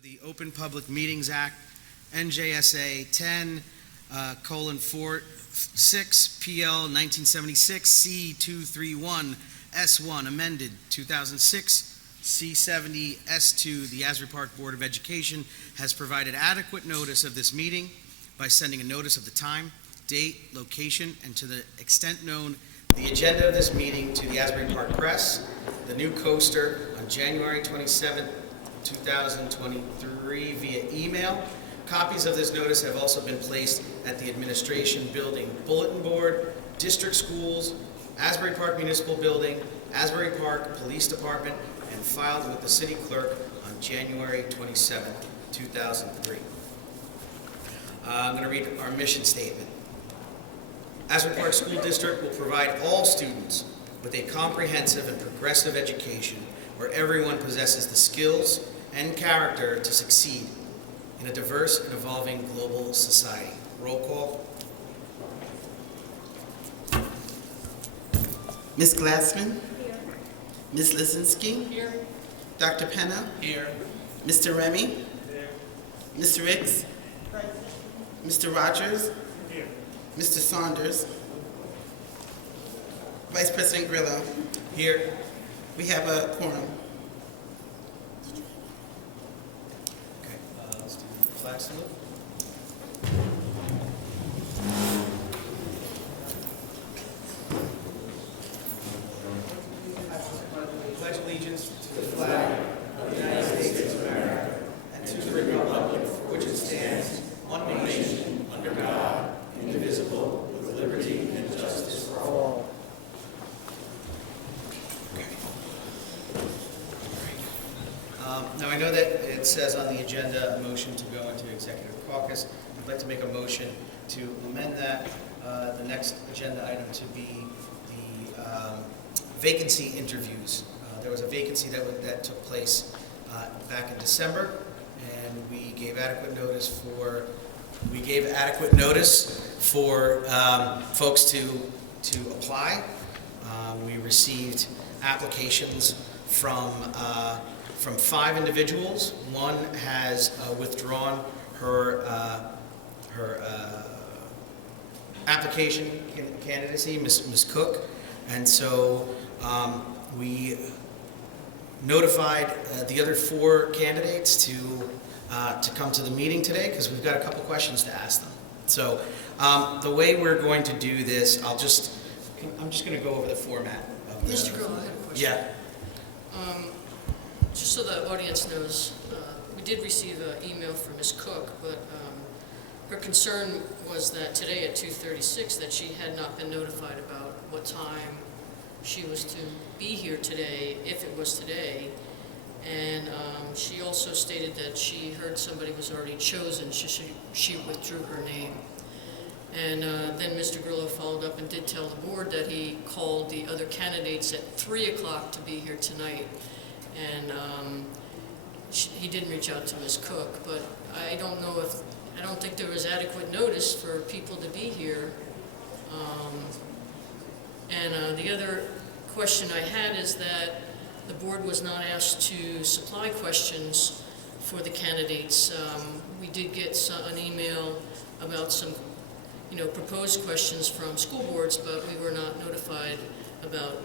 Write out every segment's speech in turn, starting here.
of the Open Public Meetings Act, NJSA 10:46 PL 1976 C231 S1 amended 2006 C70 S2. The Asbury Park Board of Education has provided adequate notice of this meeting by sending a notice of the time, date, location, and to the extent known, the agenda of this meeting to the Asbury Park Press, the New Coaster on January 27, 2023 via email. Copies of this notice have also been placed at the Administration Building Bulletin Board, District Schools, Asbury Park Municipal Building, Asbury Park Police Department, and filed with the City Clerk on January 27, 2003. I'm going to read our mission statement. Asbury Park School District will provide all students with a comprehensive and progressive education where everyone possesses the skills and character to succeed in a diverse and evolving global society. Roll call. Ms. Glassman? Here. Ms. Lisinski? Here. Dr. Penna? Here. Mr. Remy? Here. Ms. Ricks? Mr. Rogers? Here. Mr. Saunders? Vice President Grillo? Here. We have a quorum. Okay, let's do the flag salute. I pledge allegiance to the flag of the United States of America and to the republic for which it stands, one nation, under God, indivisible, with liberty and justice for all. Now, I know that it says on the agenda a motion to go into executive caucus. I'd like to make a motion to amend that, the next agenda item to be the vacancy interviews. There was a vacancy that took place back in December, and we gave adequate notice for folks to apply. We received applications from 5 individuals. One has withdrawn her application candidacy, Ms. Cook, and so we notified the other 4 candidates to come to the meeting today because we've got a couple questions to ask them. So the way we're going to do this, I'm just going to go over the format of the... Mr. Grillo, I had a question. Yeah. Just so the audience knows, we did receive an email from Ms. Cook, but her concern was that today at 2:36 that she had not been notified about what time she was to be here today, if it was today. And she also stated that she heard somebody was already chosen, she withdrew her name. And then Mr. Grillo followed up and did tell the board that he called the other candidates at 3 o'clock to be here tonight. And he didn't reach out to Ms. Cook, but I don't think there was adequate notice for people to be here. The other question I had is that the board was not asked to supply questions for the candidates. We did get an email about some, proposed questions from school boards, but we were not notified about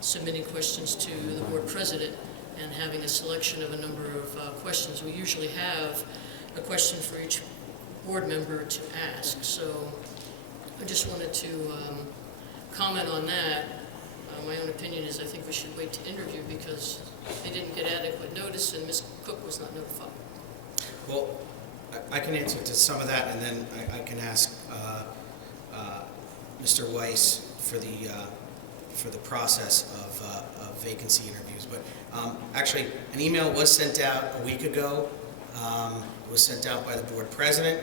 submitting questions to the board president and having a selection of a number of questions. We usually have a question for each board member to ask. So I just wanted to comment on that. My own opinion is I think we should wait to interview because they didn't get adequate notice and Ms. Cook was not notified. Well, I can answer to some of that, and then I can ask Mr. Weiss for the process of vacancy interviews. But actually, an email was sent out a week ago. It was sent out by the board president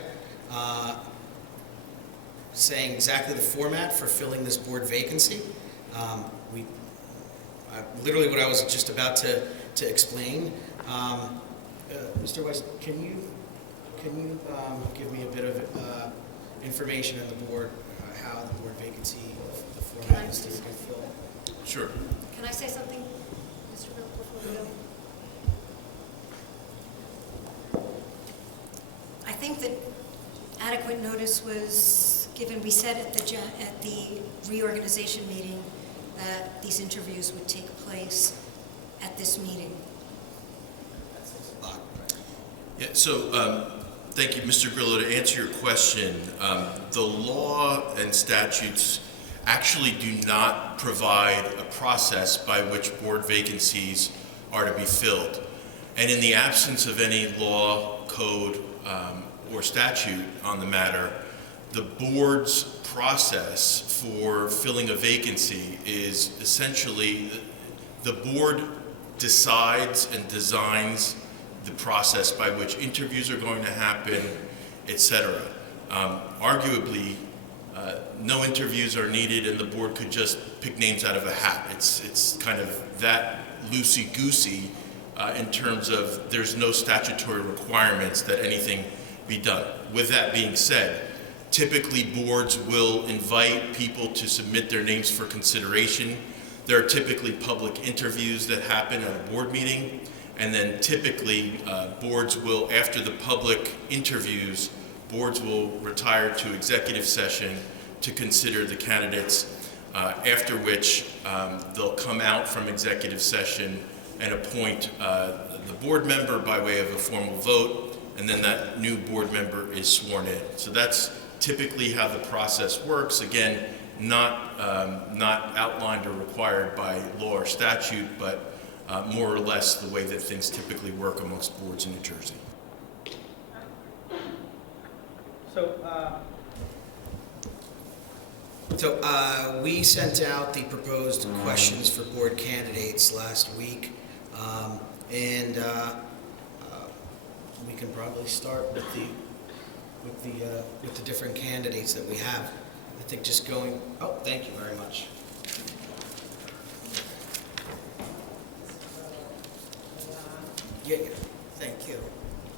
saying exactly the format for filling this board vacancy. Literally what I was just about to explain. Mr. Weiss, can you give me a bit of information on the board, how the board vacancy, the format is to be filled? Sure. Can I say something, Mr. Bill, before we go? think that adequate notice was given. We said at the reorganization meeting that these interviews would take place at this meeting. Yeah, so thank you, Mr. Grillo. To answer your question, the law and statutes actually do not provide a process by which board vacancies are to be filled. And in the absence of any law, code, or statute on the matter, the board's process for filling a vacancy is essentially the board decides and designs the process by which interviews are going to happen, etc. Arguably, no interviews are needed and the board could just pick names out of a hat. It's kind of that loosey-goosey in terms of there's no statutory requirements that anything be done. With that being said, typically boards will invite people to submit their names for consideration. There are typically public interviews that happen at a board meeting, and then typically boards will, after the public interviews, boards will retire to executive session to consider the candidates, after which they'll come out from executive session and appoint the board member by way of a formal vote, and then that new board member is sworn in. So that's typically how the process works. Again, not outlined or required by law or statute, but more or less the way that things typically work amongst boards in New Jersey. So we sent out the proposed questions for board candidates last week, and we can probably start with the different candidates that we have. I think just going. Oh, thank you very much. Yeah. Thank you.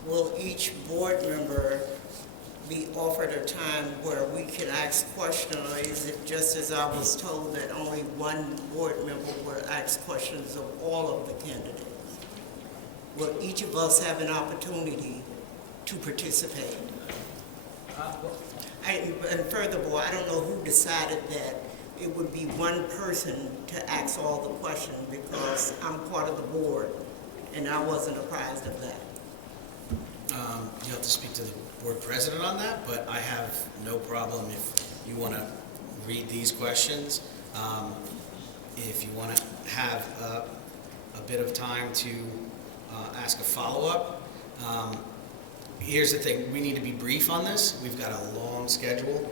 Will each board member be offered a time where we can ask questions, or is it just as I was told that only one board member will ask questions of all of the candidates? Will each of us have an opportunity to participate? And furthermore, I don't know who decided that it would be one person to ask all the questions, because I'm part of the board and I wasn't apprised of that. You'll have to speak to the board president on that, but I have no problem if you want to read these questions. If you want to have a bit of time to ask a follow-up. Here's the thing, we need to be brief on this. We've got a long schedule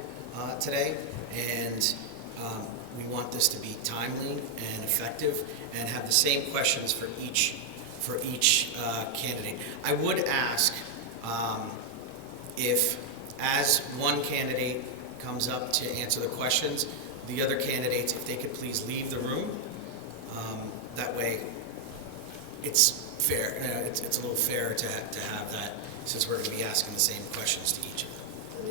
today, and we want this to be timely and effective and have the same questions for each candidate. I would ask if, as one candidate comes up to answer the questions, the other candidates, if they could please leave the room. That way, it's fair. It's a little fair to have that, since we're going to be asking the same questions to each of them.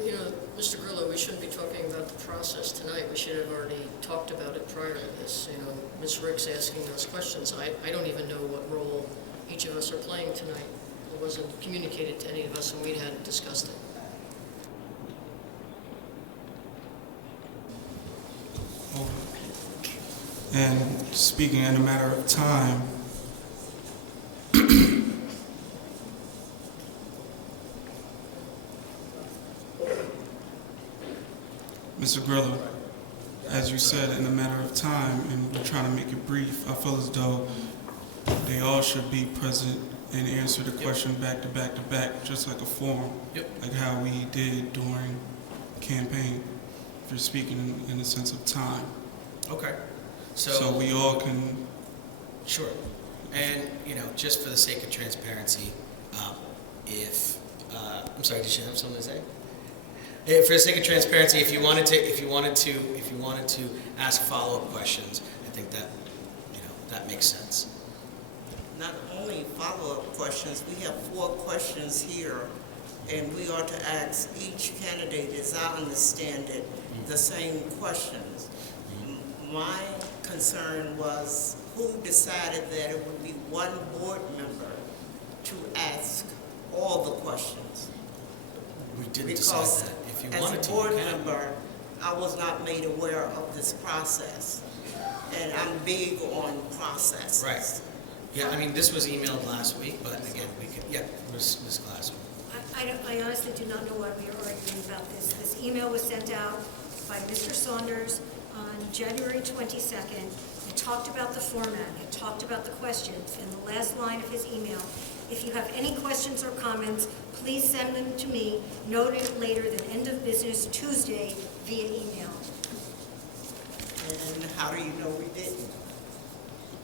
You know, Mr. Grillo, we shouldn't be talking about the process tonight. We should have already talked about it prior to this. You know, Ms. Rick's asking those questions. I don't even know what role each of us are playing tonight. It wasn't communicated to any of us, and we hadn't discussed it. And speaking in a matter of time, Mr. Grillo, as you said, in a matter of time, and we're trying to make it brief, I feel as though they all should be present and answer the question back to back to back, just like a forum, like how we did during campaign, if you're speaking in the sense of time. Okay. So we all can... Sure. And, you know, just for the sake of transparency, I'm sorry, did you have something to say? For the sake of transparency, if you wanted to ask follow-up questions, I think that, you know, that makes sense. Not only follow-up questions, we have 4 questions here, and we are to ask each candidate, as I understand it, the same questions. My concern was who decided that it would be one board member to ask all the questions. didn't decide Because that. If you as wanted a to, board you can. member, I was not made aware of this process. And I'm big on processes. Right. Yeah, I mean, this was emailed last week, but again, we could, yeah, Ms. Glassman. I honestly do not know why we are arguing about this. This email was sent out by Mr. Saunders on January 22nd. It talked about the format. It talked about the questions. In the last line of his email, if you have any questions or comments, please send them to me, no later than end of business Tuesday via email. And how do you know we didn't?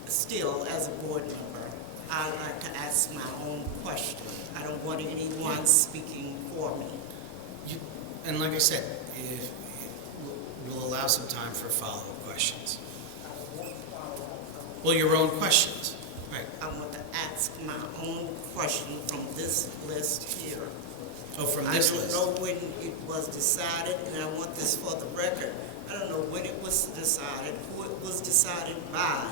Still, as a board member, I like to ask my own question. I don't want anyone speaking for me. And like I said, if, we'll allow some time for follow-up questions. Well, your own questions, right. I want to ask my own question from this list here. Oh, from this list? I don't know when it was decided, and I want this for the record. I don't know when it was decided, who it was decided by,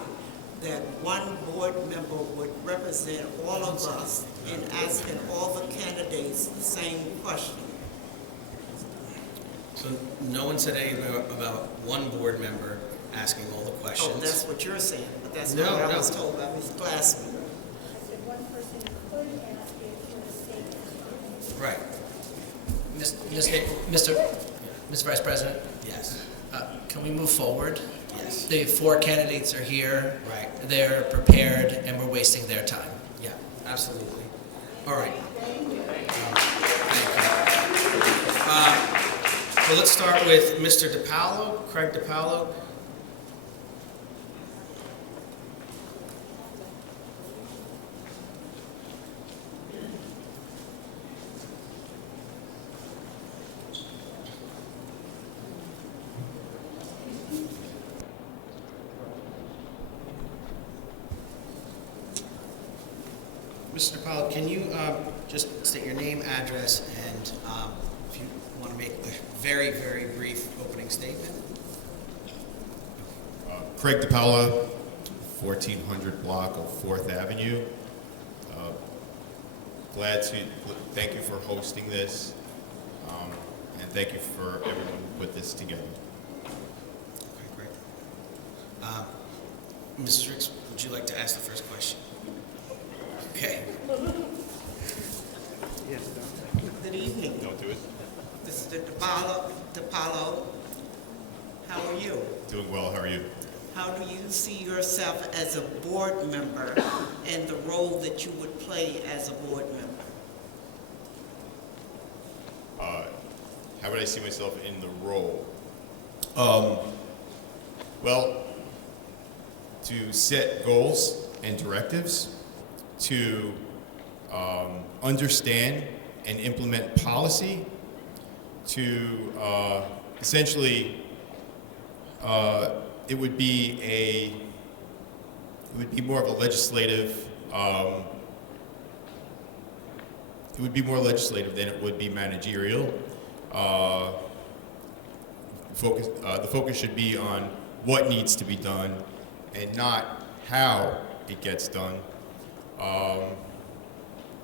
that one board member would represent all of us in asking all the candidates the same question. So no one said anything about one board member asking all the questions? Oh, that's what you're saying, but that's No, not what I no. was told by Ms. Glassman. Right, Mr. Vice President, yes, can we move forward? yes, The 4 candidates are here. right, They're prepared, and we're wasting their time. yeah, absolutely. All right. Thank you. So let's start with Mr. DiPaolo, Craig DiPaolo. Mr. DiPaolo, can you just state your name, address, and if you want to make a very, very brief opening statement? Craig DiPaolo, 1400 block of 4th Avenue. Glad to thank you for hosting this, and thank you for everyone who put this together. Okay, great. Mrs. Ricks, would you like to ask the first question? Okay. Good evening. Don't do it. Mr. DiPaolo, how are you? Doing well. How are you? How do you see yourself as a board member and the role that you would play as a board member? How would I see myself in the role? Well, to set goals and directives, to understand and implement policy, to essentially it would be more of a legislative. It would be more legislative than it would be managerial. The focus should be on what needs to be done and not how it gets done.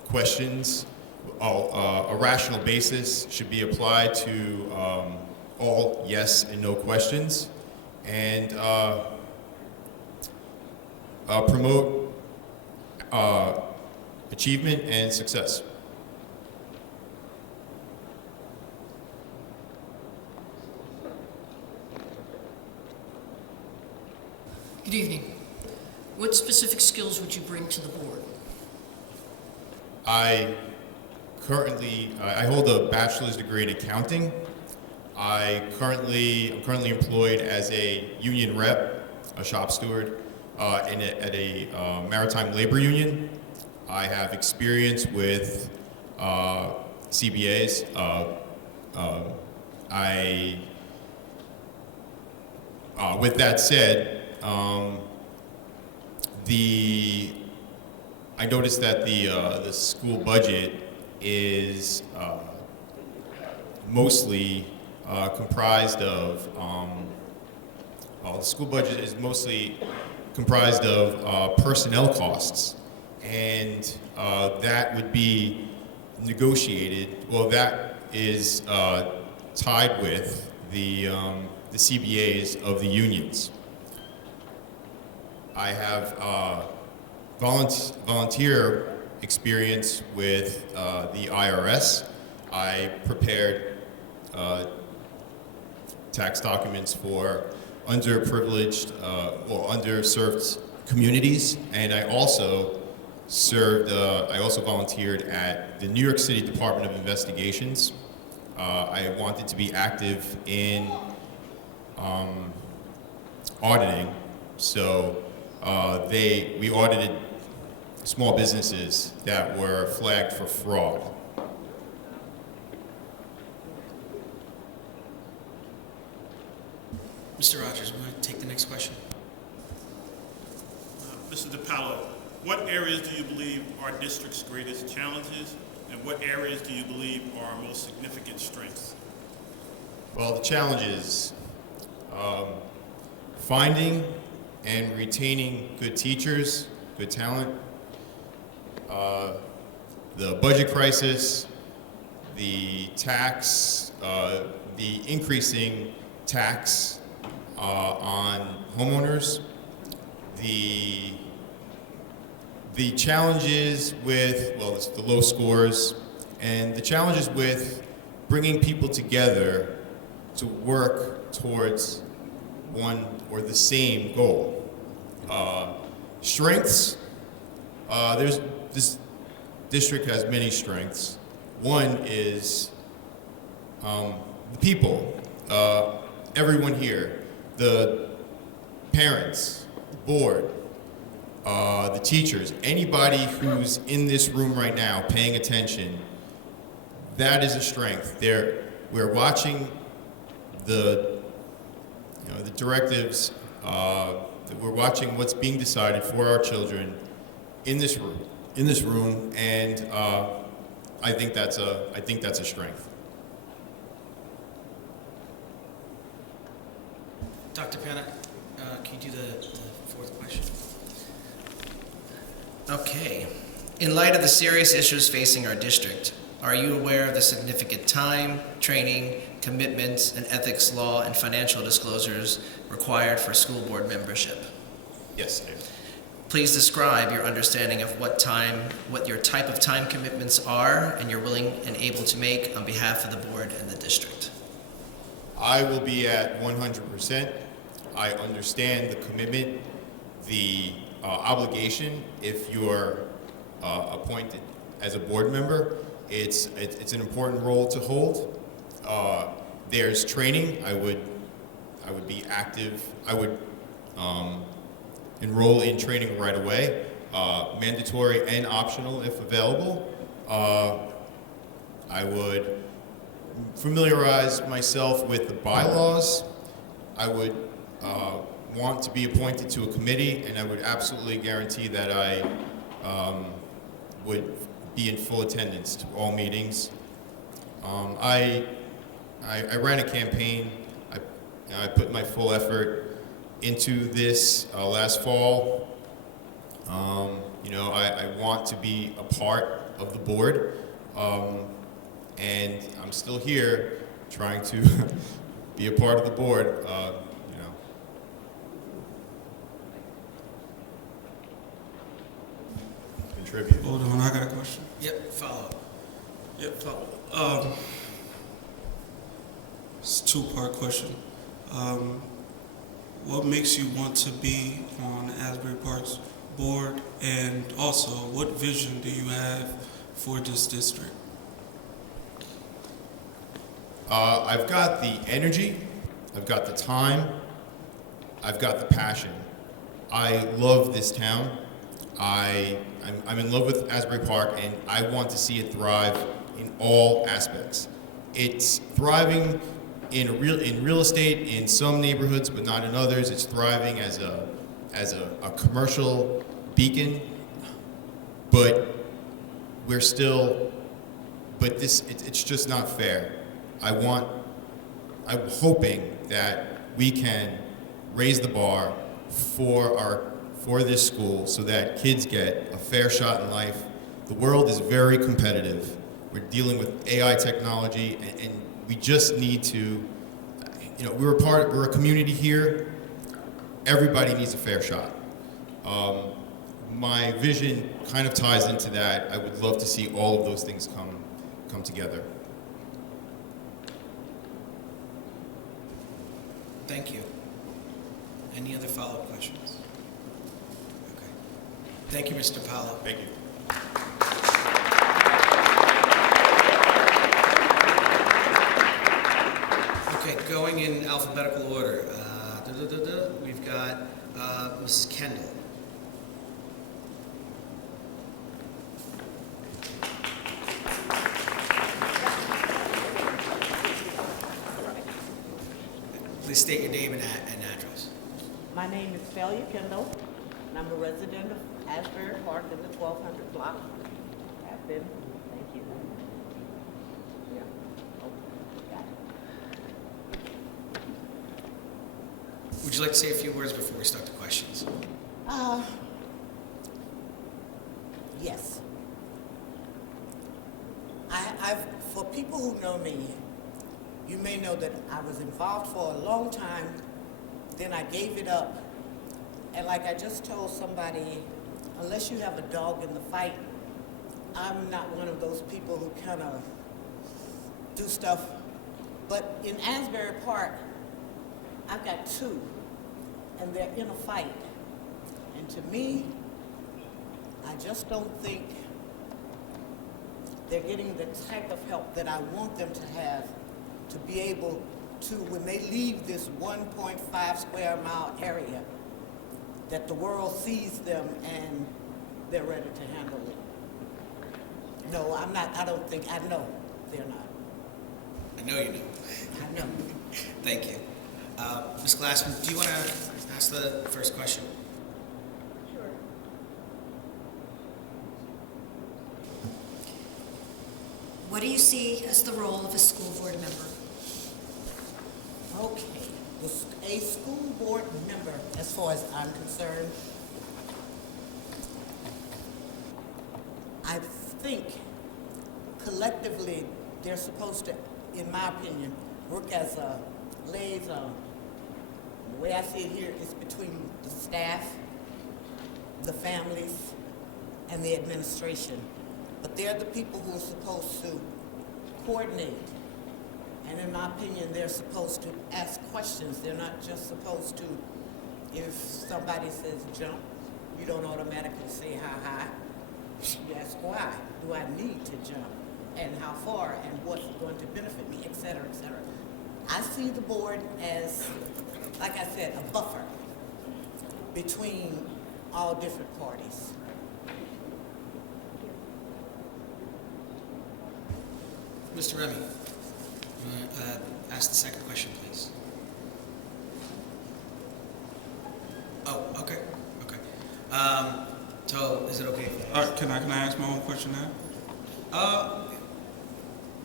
Questions, a rational basis should be applied to all yes and no questions, and promote achievement and success. Good evening. What specific skills would you bring to the board? I hold a bachelor's degree in accounting. I'm currently employed as a union rep, a shop steward, at a maritime labor union. I have experience with CBAs. With that said, I noticed that the school budget is mostly comprised of the school budget is mostly comprised of personnel costs, and that would be negotiated. Well, that is tied with the CBAs of the unions. I have volunteer experience with the IRS. I prepared tax documents for underprivileged or underserved communities, and I also served. I also volunteered at the New York City Department of Investigations. I wanted to be active in auditing, so we audited small businesses that were flagged for fraud. Mr. Rogers, we want to take the next question. Mr. DiPaolo, what areas do you believe are district's greatest challenges, and what areas do you believe are our most significant strengths? Well, the challenge is finding and retaining good teachers, good talent, the budget crisis, the tax, the increasing tax on homeowners, the challenges with, well, it's the low scores, and the challenges with bringing people together to work towards one or the same goal. Strengths, this district has many strengths. One is the people, everyone here, the parents, the board, the teachers, anybody who's in this room right now paying attention, that is a strength. We're watching the directives, we're watching what's being decided for our children in this room, and I think that's a strength. Dr. Piana, can you do the fourth question? Okay. In light of the serious issues facing our district, are you aware of the significant time, training, commitments, and ethics law and financial disclosures required for school board membership? Yes, I am. Please describe your understanding of what your type of time commitments are and you're willing and able to make on behalf of the board and the district. I will be at 100%. I understand the commitment, the obligation. If you're appointed as a board member, it's an important role to hold. There's training. I would be active. I would enroll in training right away, mandatory and optional if available. I would familiarize myself with the bylaws. I would want to be appointed to a committee, and I would absolutely guarantee that I would be in full attendance to all meetings. I ran a campaign. I put my full effort into this last fall. I want to be a part of the board, and I'm still here trying to be a part of the board. Contribute. Hold on, I got a question. Yep, follow up. Yep. It's a two-part question. What makes you want to be on Asbury Park's board, and also what vision do you have for this district? I've got the energy, I've got the time, I've got the passion. I love this town. I'm in love with Asbury Park, and I want to see it thrive in all aspects. It's thriving in real estate in some neighborhoods, but not in others. It's thriving as a commercial beacon, but it's just not fair. I'm hoping that we can raise the bar for this school so that kids get a fair shot in life. The world is very competitive. we're dealing with AI technology, and we just need to, we're a community here. Everybody needs a fair shot. My vision kind of ties into that. I would love to see all of those things come together. Thank you. Any other follow-up questions? Okay. Thank you, Mr. Paulo. Thank you. Okay, going in alphabetical order. We've got Mrs. Kendall. Please state your name and address. My name is Celia Kendall, and I'm a resident of Asbury Park in the 1200 block. Have been, thank you. Yeah. Oh, got it. Would you like to say a few words before we start the questions? Yes. For people who know me, you may know that I was involved for a long time, then I gave it up. And like I just told somebody, unless you have a dog in the fight, I'm not one of those people who kind of do stuff. But in Asbury Park, I've got two, and they're in a fight. And to me, I just don't think they're getting the type of help that I want them to have to be able to, when they leave this 1.5 square mile area, that the world sees them and they're ready to handle it. No, I'm not, I don't think, I know they're not. I know you know. I know. Thank you. Ms. Glassman, do you want to ask the first question? Sure. What do you see as the role of a school board member? Okay, a school board member, as far as I'm concerned, I think collectively they're supposed to, in my opinion, work as a liaison. The way I see it here is between the staff, the families, and the administration. But they're the people who are supposed to coordinate. And in my opinion, they're supposed to ask questions. They're not just supposed to, if somebody says jump, you don't automatically say how high. You ask why. Do I need to jump? And how far? And what's going to benefit me, et cetera, et cetera. I see the board as, like I said, a buffer between all different parties. Mr. Remy, ask the second question, please. Oh, okay, okay. So, is it okay if I ask? Can I ask my own question now?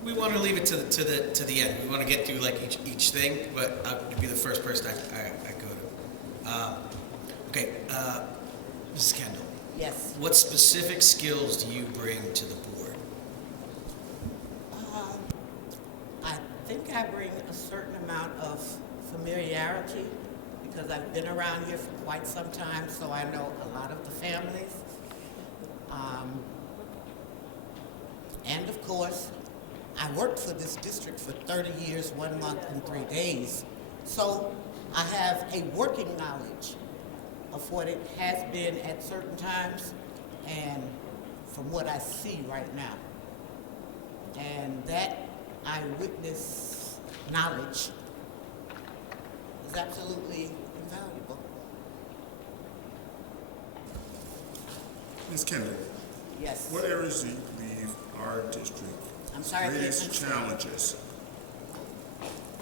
We want to leave it to the end. We want to get through like each thing, but I'll be the first person I go to. Okay, Mrs. Kendall. Yes. What specific skills do you bring to the board? I think I bring a certain amount of familiarity because I've been around here for quite some time, so I know a lot of the families. And of course, I worked for this district for 30 years, 1 month and 3 days. So I have a working knowledge of what it has been at certain times and from what I see right now. And that eyewitness knowledge is absolutely invaluable. Ms. Kendall, Yes. what areas do you believe our district's I'm sorry, I can't greatest understand. challenges?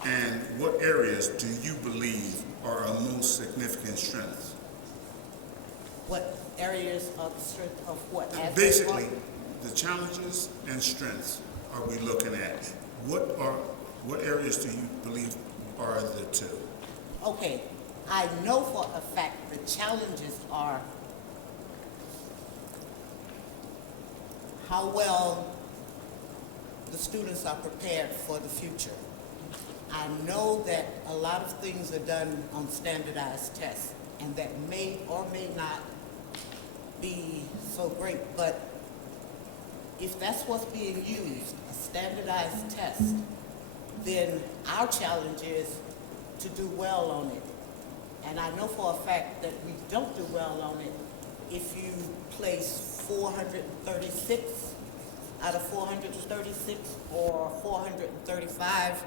And what areas do you believe are our most significant strengths? What areas of strength of what? As Basically, the challenges and strengths are we looking at? What areas do you believe are the two? Okay, I know for a fact the challenges are how well the students are prepared for the future. I know that a lot of things are done on standardized tests, and that may or may not be so great, but if that's what's being used, a standardized test, then our challenge is to do well on it. And I know for a fact that we don't do well on it if you place 436 out of 436 or 435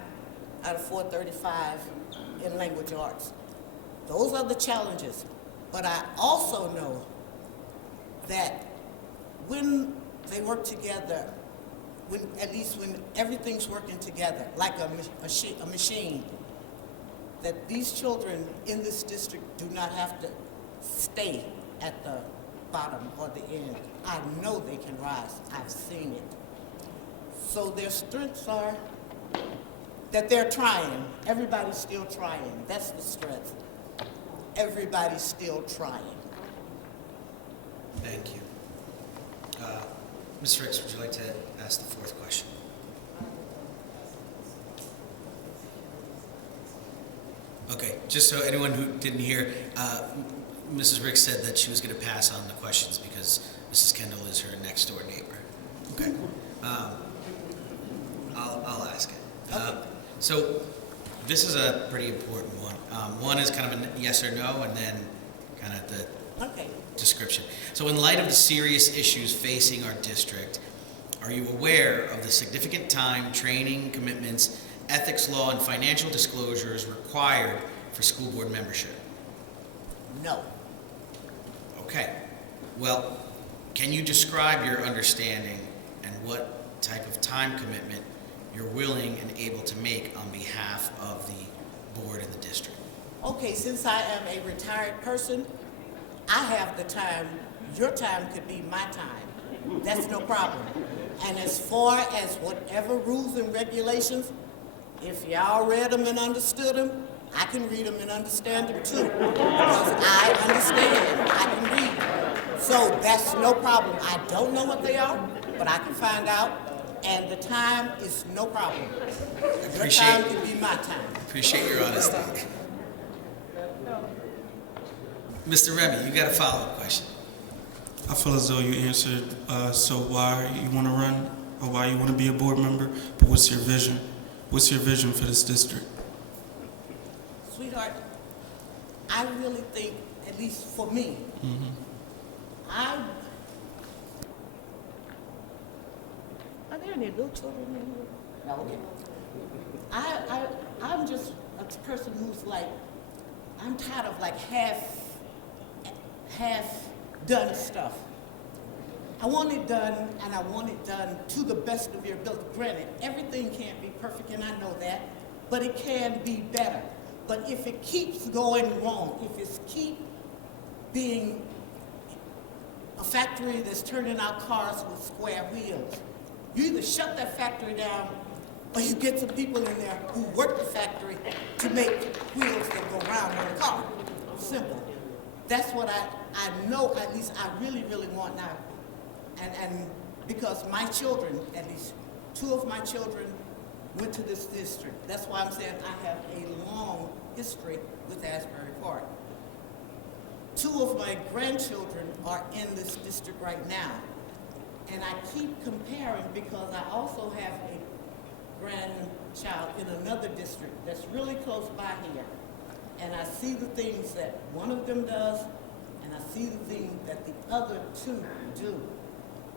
out of 435 in language arts. Those are the challenges. But I also know that when they work together, at least when everything's working together, like a machine, that these children in this district do not have to stay at the bottom or the end. I know they can rise. I've seen it. So their strengths are that they're trying. Everybody's still trying. That's the strength. Everybody's still trying. Thank you. Ms. Ricks, would you like to ask the fourth question? Okay, just so anyone who didn't hear, Mrs. Ricks said that she was going to pass on the questions because Mrs. Kendall is her next door neighbor. Okay. I'll ask it. So this is a pretty important one. One is kind of a yes or no, and then kind of the description. So in light of the serious issues facing our district, are you aware of the significant time, training, commitments, ethics law, and financial disclosures required for school board membership? No. Okay. Well, can you describe your understanding and what type of time commitment you're willing and able to make on behalf of the board and the district? Okay, since I am a retired person, I have the time. Your time could be my time. That's no problem. And as far as whatever rules and regulations, if y'all read them and understood them, I can read them and understand them too. Because I understand, I can read. So that's no problem. I don't know what they are, but I can find out. And the time is no problem. Your time can be my time. Appreciate your honesty. Mr. Remy, you got a follow-up question. I feel as though you answered, so why you want to run or why you want to be a board member, but what's your vision? What's your vision for this district? Sweetheart, I really think, at least for me, are there any little children in here? No, okay. I'm just a person who's like, I'm tired of like half done stuff. I want it done, and I want it done to the best of your ability. Granted, everything can't be perfect, and I know that, but it can be better. But if it keeps going wrong, if it keeps being a factory that's turning out cars with square wheels, you either shut that factory down or you get some people in there who work the factory to make wheels that go round in a car. Simple. That's what I know, at least I really, really want now. And because my children, at least 2 of my children, went to this district. That's why I'm saying I have a long history with Asbury Park. 2 of my grandchildren are in this district right now. And I keep comparing because I also have a grandchild in another district that's really close by here. And I see the things that one of them does, and I see the things that the other 2 do.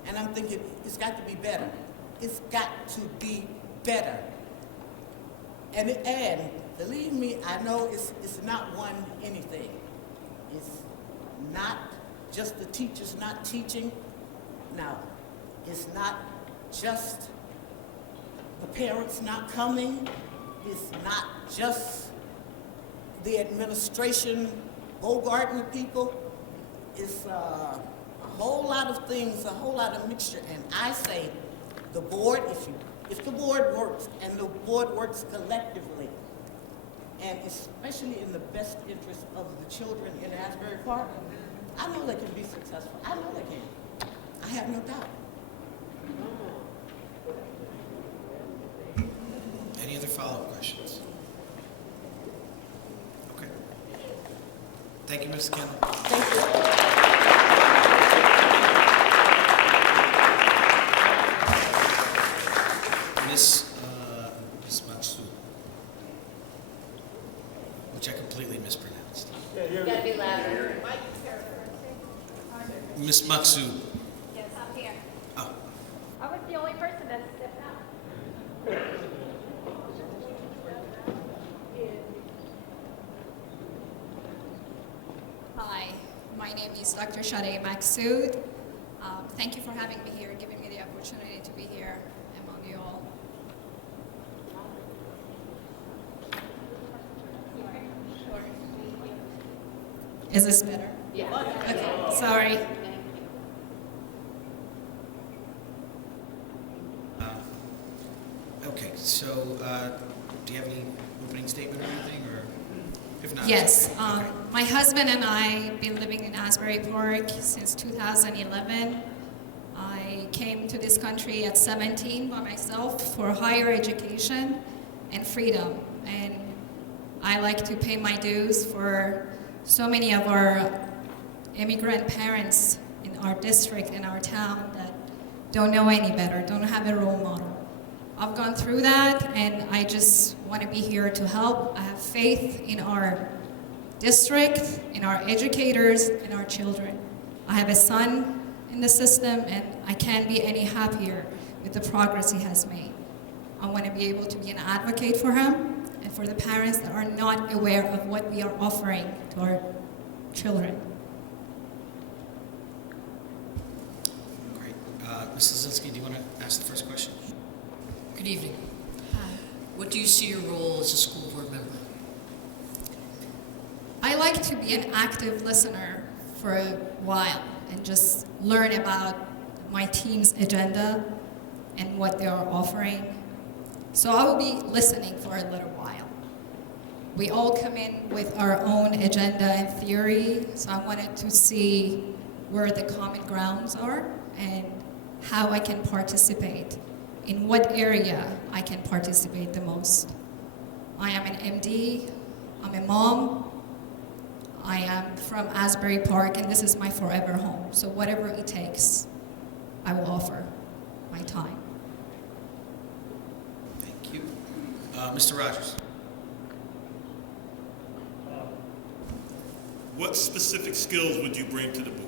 And I'm thinking, it's got to be better. It's got to be better. And believe me, I know it's not one anything. It's not just the teachers not teaching. No, it's not just the parents not coming. It's not just the administration bogarting people. It's a whole lot of things, a whole lot of mixture. And I say, the board, if the board works, and the board works collectively, and especially in the best interest of the children in Asbury Park, I know they can be successful. I know they can. I have no doubt. follow-up questions? Okay. Thank you, Ms. Kendall. Ms. Matsu, which I completely mispronounced. You gotta be louder. Ms. Matsu. Yes, I'm here. Oh, I was the only person that stepped out. Hi, my name is Dr. Shadeh Maksud. Thank you for having me here, giving me the opportunity to be here among you all. Is this better? Yeah. Okay, sorry. okay, so, do you have any opening statement or anything, or if not? Yes, okay. my husband and I been living in Asbury Park since 2011. I came to this country at 17 by myself for higher education and freedom. And I like to pay my dues for so many of our immigrant parents in our district, in our town, that don't know any better, don't have a role model. I've gone through that, and I just want to be here to help. I have faith in our district, in our educators, and our children. I have a son in the system, and I can't be any happier with the progress he has made. I want to be able to be an advocate for him and for the parents that are not aware of what we are offering to our children. Great. Ms. Lozinski, do you want to ask the first question? Good evening. What do you see your role as a school board member? I like to be an active listener for a while and just learn about my team's agenda and what they are offering. So I will be listening for a little while. We all come in with our own agenda and theory, so I wanted to see where the common grounds are and how I can participate, in what area I can participate the most. I am an MD, I'm a mom, I am from Asbury Park, and this is my forever home. So whatever it takes, I will offer my time. Thank you. Mr. Rogers. What specific skills would you bring to the board?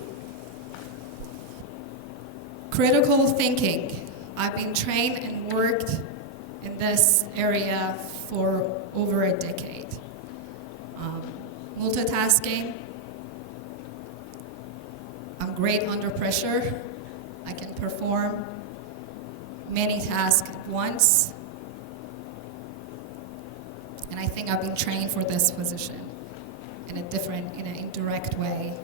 Critical thinking. I've been trained and worked in this area for over a decade. Multitasking. I'm great under pressure. I can perform many tasks at once. And I think I've been trained for this position in an indirect way.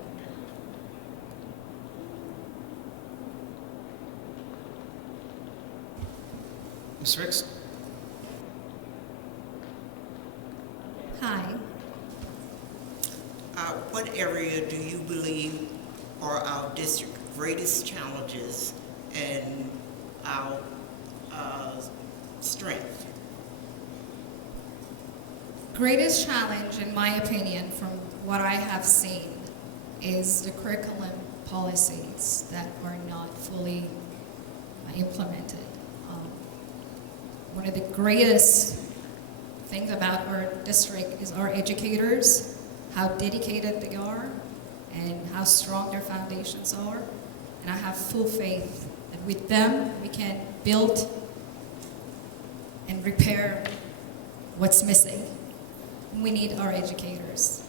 Ms. Ricks? Hi. What area do you believe are our district's greatest challenges and our strength? Greatest challenge, in my opinion, from what I have seen, is the curriculum policies that are not fully implemented. One of the greatest things about our district is our educators, how dedicated they are, and how strong their foundations are. And I have full faith that with them, we can build and repair what's missing. We need our educators.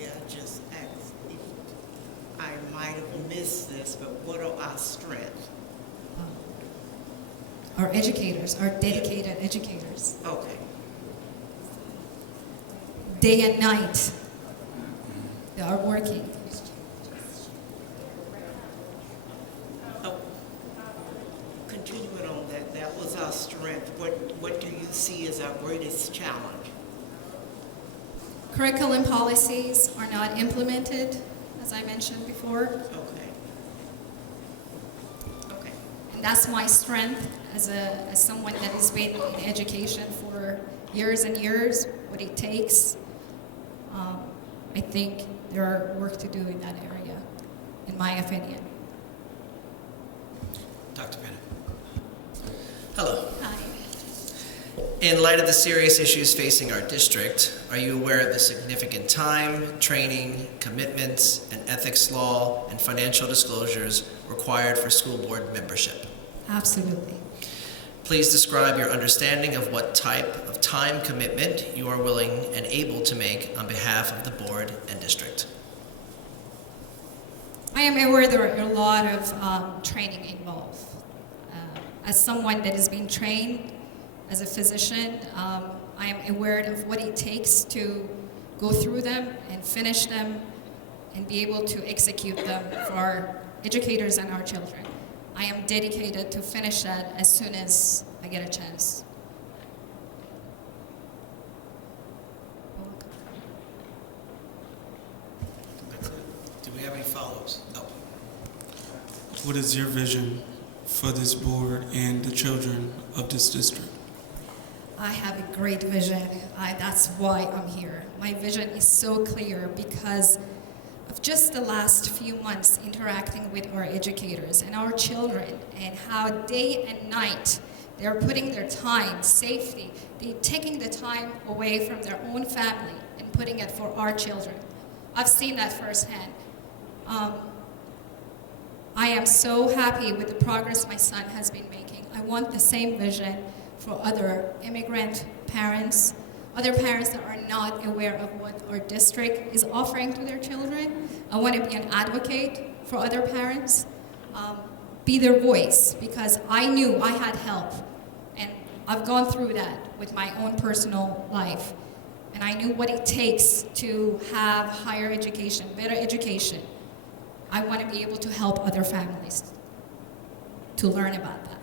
Yeah, just asked. I might have missed this, but what are our strengths? Our educators, our dedicated educators. Okay. Day and night, they are working. Continuing on that, that was our strength. What do you see as our greatest challenge? Curriculum policies are not implemented, as I mentioned before. Okay. And that's my strength as someone that has been in education for years and years, what it takes. I think there are work to do in that area, in my opinion. Dr. Pena. Hello. Hi. In light of the serious issues facing our district, are you aware of the significant time, training, commitments, and ethics law and financial disclosures required for school board membership? Absolutely. Please describe your understanding of what type of time commitment you are willing and able to make on behalf of the board and district. I am aware there are a lot of training involved. As someone that has been trained as a physician, I am aware of what it takes to go through them and finish them and be able to execute them for our educators and our children. I am dedicated to finish that as soon as I get a chance. Do we have any follow-ups? No. What is your vision for this board and the children of this district? I have a great vision. That's why I'm here. My vision is so clear because of just the last few months interacting with our educators and our children and how day and night they're putting their time, safety, they're taking the time away from their own family and putting it for our children. I've seen that firsthand. I am so happy with the progress my son has been making. I want the same vision for other immigrant parents, other parents that are not aware of what our district is offering to their children. I want to be an advocate for other parents, be their voice, because I knew I had help, and I've gone through that with my own personal life, and I knew what it takes to have higher education, better education. I want to be able to help other families to learn about that.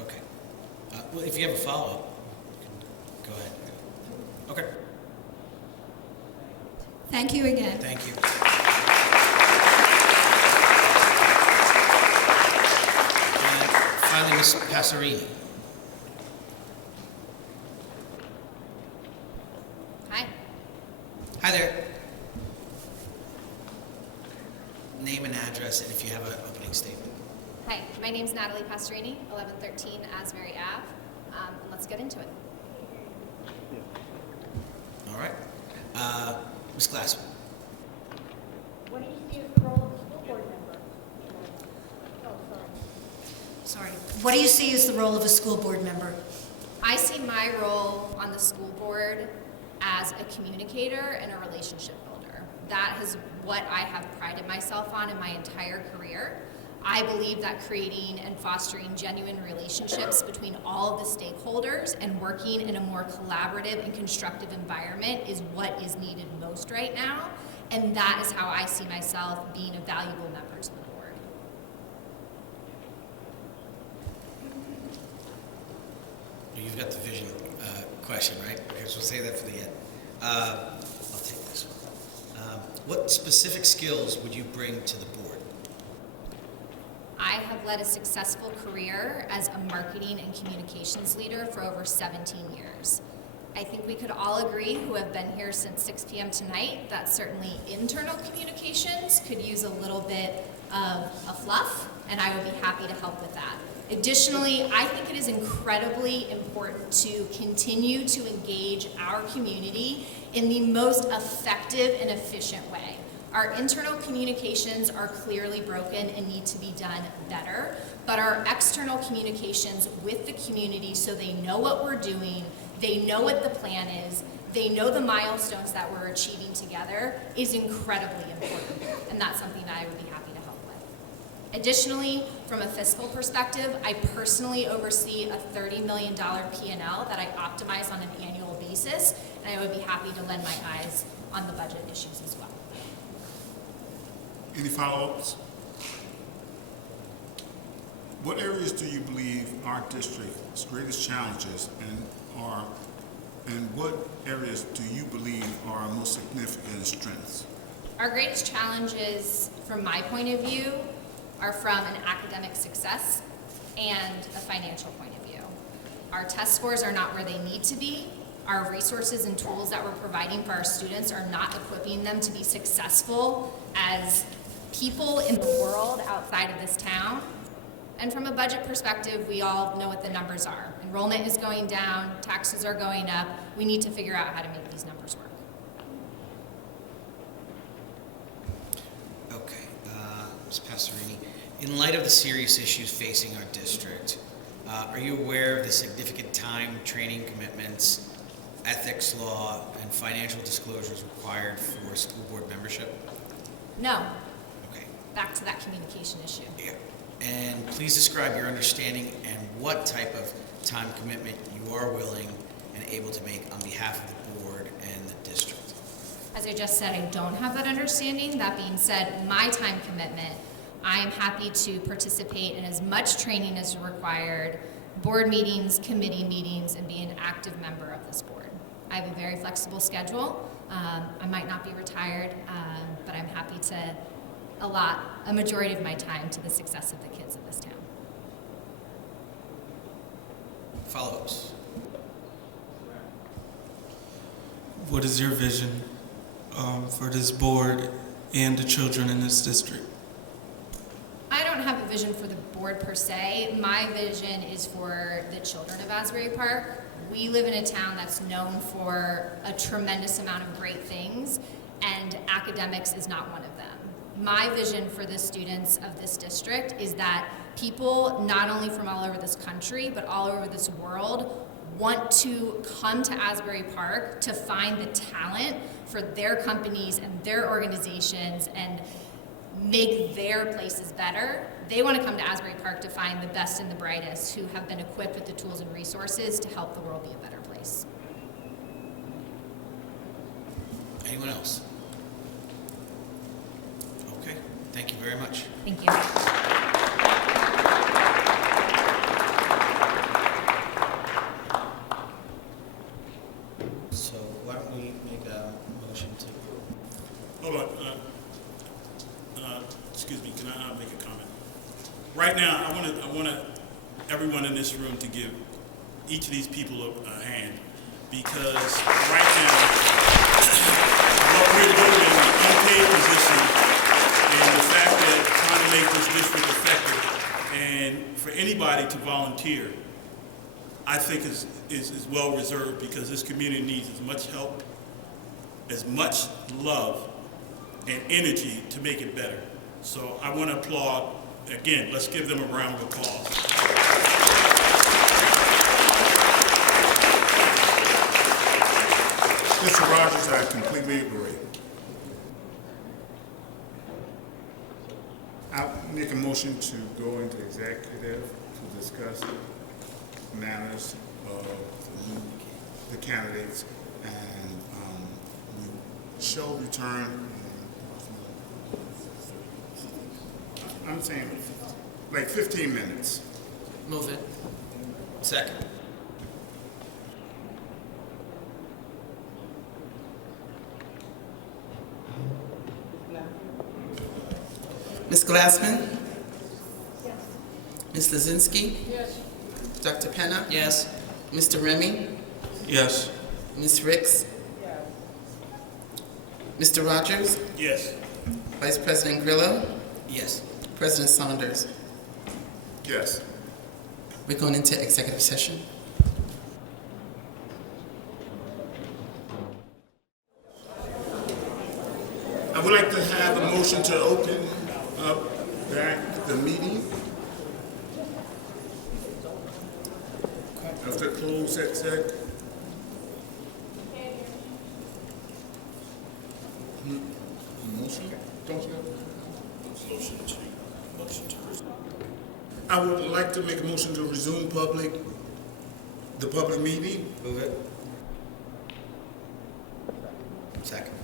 Okay. Well, if you have a follow-up, go ahead. Okay. Thank you again. Thank you. And finally, Ms. Passerini. Hi, Hi there. Name and address, and if you have an opening statement. hi. My name's Natalie Pastorini, 1113 Asbury Ave. And let's get into it. All right. Ms. Glassman. What do you see as the role of a school board member? Oh, sorry. Sorry. What do you see as the role of a school board member? I see my role on the school board as a communicator and a relationship builder. That is what I have prided myself on in my entire career. I believe that creating and fostering genuine relationships between all of the stakeholders and working in a more collaborative and constructive environment is what is needed most right now. And that is how I see myself being a valuable member to the board. You've got the vision question, right? Okay, so we'll say that for the end. I'll take this one. What specific skills would you bring to the board? I have led a successful career as a marketing and communications leader for over 17 years. I think we could all agree, who have been here since 6 p.m. tonight, that certainly internal communications could use a little bit of a fluff, and I would be happy to help with that. Additionally, I think it is incredibly important to continue to engage our community in the most effective and efficient way. Our internal communications are clearly broken and need to be done better, but our external communications with the community, so they know what we're doing, they know what the plan is, they know the milestones that we're achieving together, is incredibly important, and that's something that I would be happy to help with. Additionally, from a fiscal perspective, I personally oversee a $30 million P&L that I optimize on an annual basis, and I would be happy to lend my eyes on the budget issues as well. Any follow-ups? What areas do you believe our district's greatest challenges And what areas do you believe are our most significant strengths? Our greatest challenges, from my point of view, are from an academic success and a financial point of view. Our test scores are not where they need to be. Our resources and tools that we're providing for our students are not equipping them to be successful as people in the world outside of this town. And from a budget perspective, we all know what the numbers are. Enrollment is going down, taxes are going up. We need to figure out how to make these numbers work. Okay, Ms. Passerini, in light of the serious issues facing our district, are you aware of the significant time, training commitments, ethics law, and financial disclosures required for school board membership? No. Okay. Back to that communication issue. Yeah. And please describe your understanding and what type of time commitment you are willing and able to make on behalf of the board and the district. As I just said, I don't have that understanding. That being said, my time commitment, I am happy to participate in as much training as required, board meetings, committee meetings, and be an active member of this board. I have a very flexible schedule. I might not be retired, but I'm happy to allot a majority of my time to the success of the kids of this town. Follow-ups. What is your vision for this board and the children in this district? I don't have a vision for the board per se. My vision is for the children of Asbury Park. We live in a town that's known for a tremendous amount of great things, and academics is not one of them. My vision for the students of this district is that people, not only from all over this country, but all over this world, want to come to Asbury Park to find the talent for their companies and their organizations and make their places better. They want to come to Asbury Park to find the best and the brightest who have been equipped with the tools and resources to help the world be a better place. Anyone else? Okay, thank you very much. Thank you. So why don't we make a motion to... Hold on. Excuse me, can I make a comment? Right now, I want everyone in this room to give each of these people a hand, because right now, what we're doing in the unpaid position and the fact that trying to make this district effective and for anybody to volunteer, I think is well reserved, because this community needs as much help, as much love and energy to make it better. So I want to applaud, again, let's give them a round of applause. Mr. Rogers, I completely agree. I'll make a motion to go into executive to discuss matters of the candidates, and we shall return. I'm saying like 15 minutes. Move it. Second. Ms. Glassman? Ms. Lozinski? Yes. Dr. Penna? Yes. Mr. Remy? Yes. Ms. Ricks? Mr. Rogers? Yes. Vice President Grillo? Yes. President Saunders? Yes. We're going into executive session. I would like to have a motion to open up back the meeting. After close at sec. Motion? Don't you have? Motion to resume. I would like to make a motion to resume the public meeting. Move it. Second.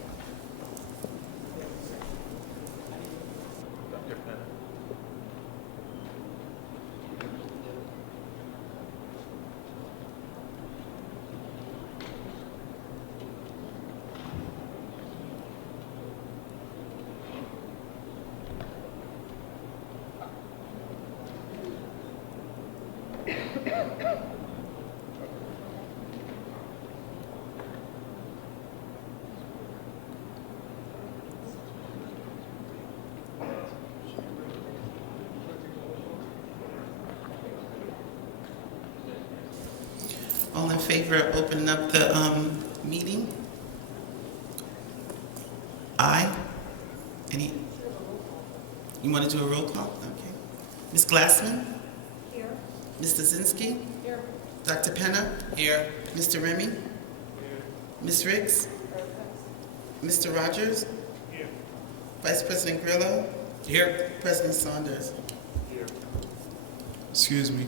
All in favor of opening up the meeting? Aye. Any? You want to do a roll call? Okay. Ms. Glassman? Here. Mr. Zinsky? Here. Dr. Penna? Here. Mr. Remy? Ms. Riggs? Mr. Rogers? Here. Vice President Grillo? Here. President Saunders? Excuse me.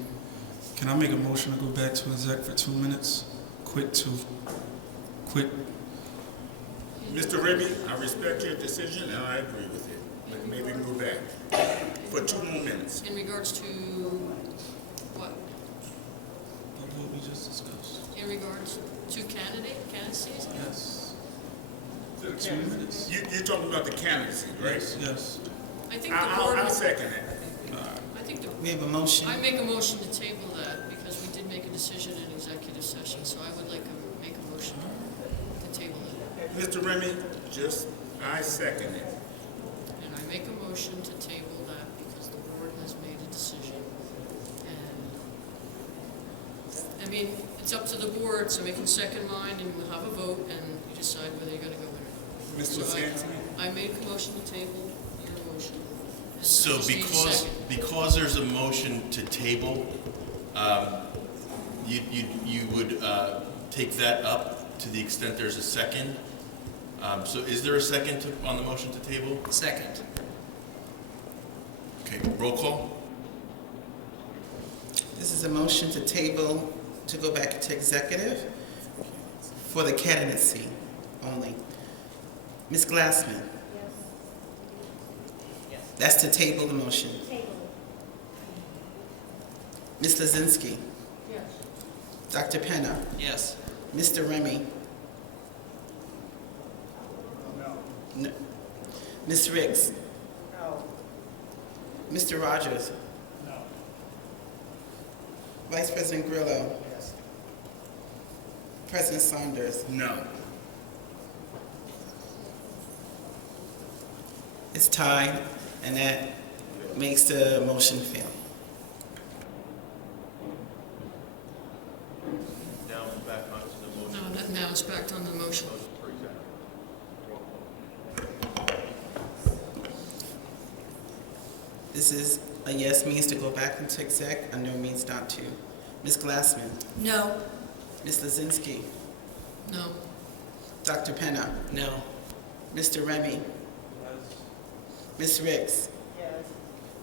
Can I make a motion to go back to exec for 2 minutes? Quick. Mr. Ribby, I respect your decision and I agree with it. But maybe we can go back for 2 more minutes. In regards to what? What we just discussed. In regards to candidacies? Yes. 2 minutes. You're talking about the candidacy, right? Yes. I think the board. I'll second that. I think We have a motion. I make a motion to table that because we did make a decision in executive session, so I would like to make a motion to table it. Mr. Remy, I second it. And I make a motion to table that because the board has made a decision. And, I mean, it's up to the board, so we can second mine and we'll have a vote and you decide whether you're gonna go there. Mr. Santi? I made a motion to table your motion. So Just need a second. because there's a motion to table, you would take that up to the extent there's a second. So is there a second on the motion to table? Second. Okay, roll call? This is a motion to table to go back into executive for the candidacy only. Ms. Glassman? Yes. That's to table the motion. Table. Ms. Lozinski? Yes. Dr. Penna? Yes. Mr. Remy? No. Ms. Riggs? No. Mr. Rogers? No. Vice President Grillo? Yes. President Saunders? No. It's tied, and that makes the motion fail. Now it's back onto the motion. No, now it's back on the motion. This is a yes means to go back into exec, a no means not to. Ms. Glassman? No. Ms. Lozinski? No. Dr. Penna? No. Mr. Remy? Ms. Riggs? Yes.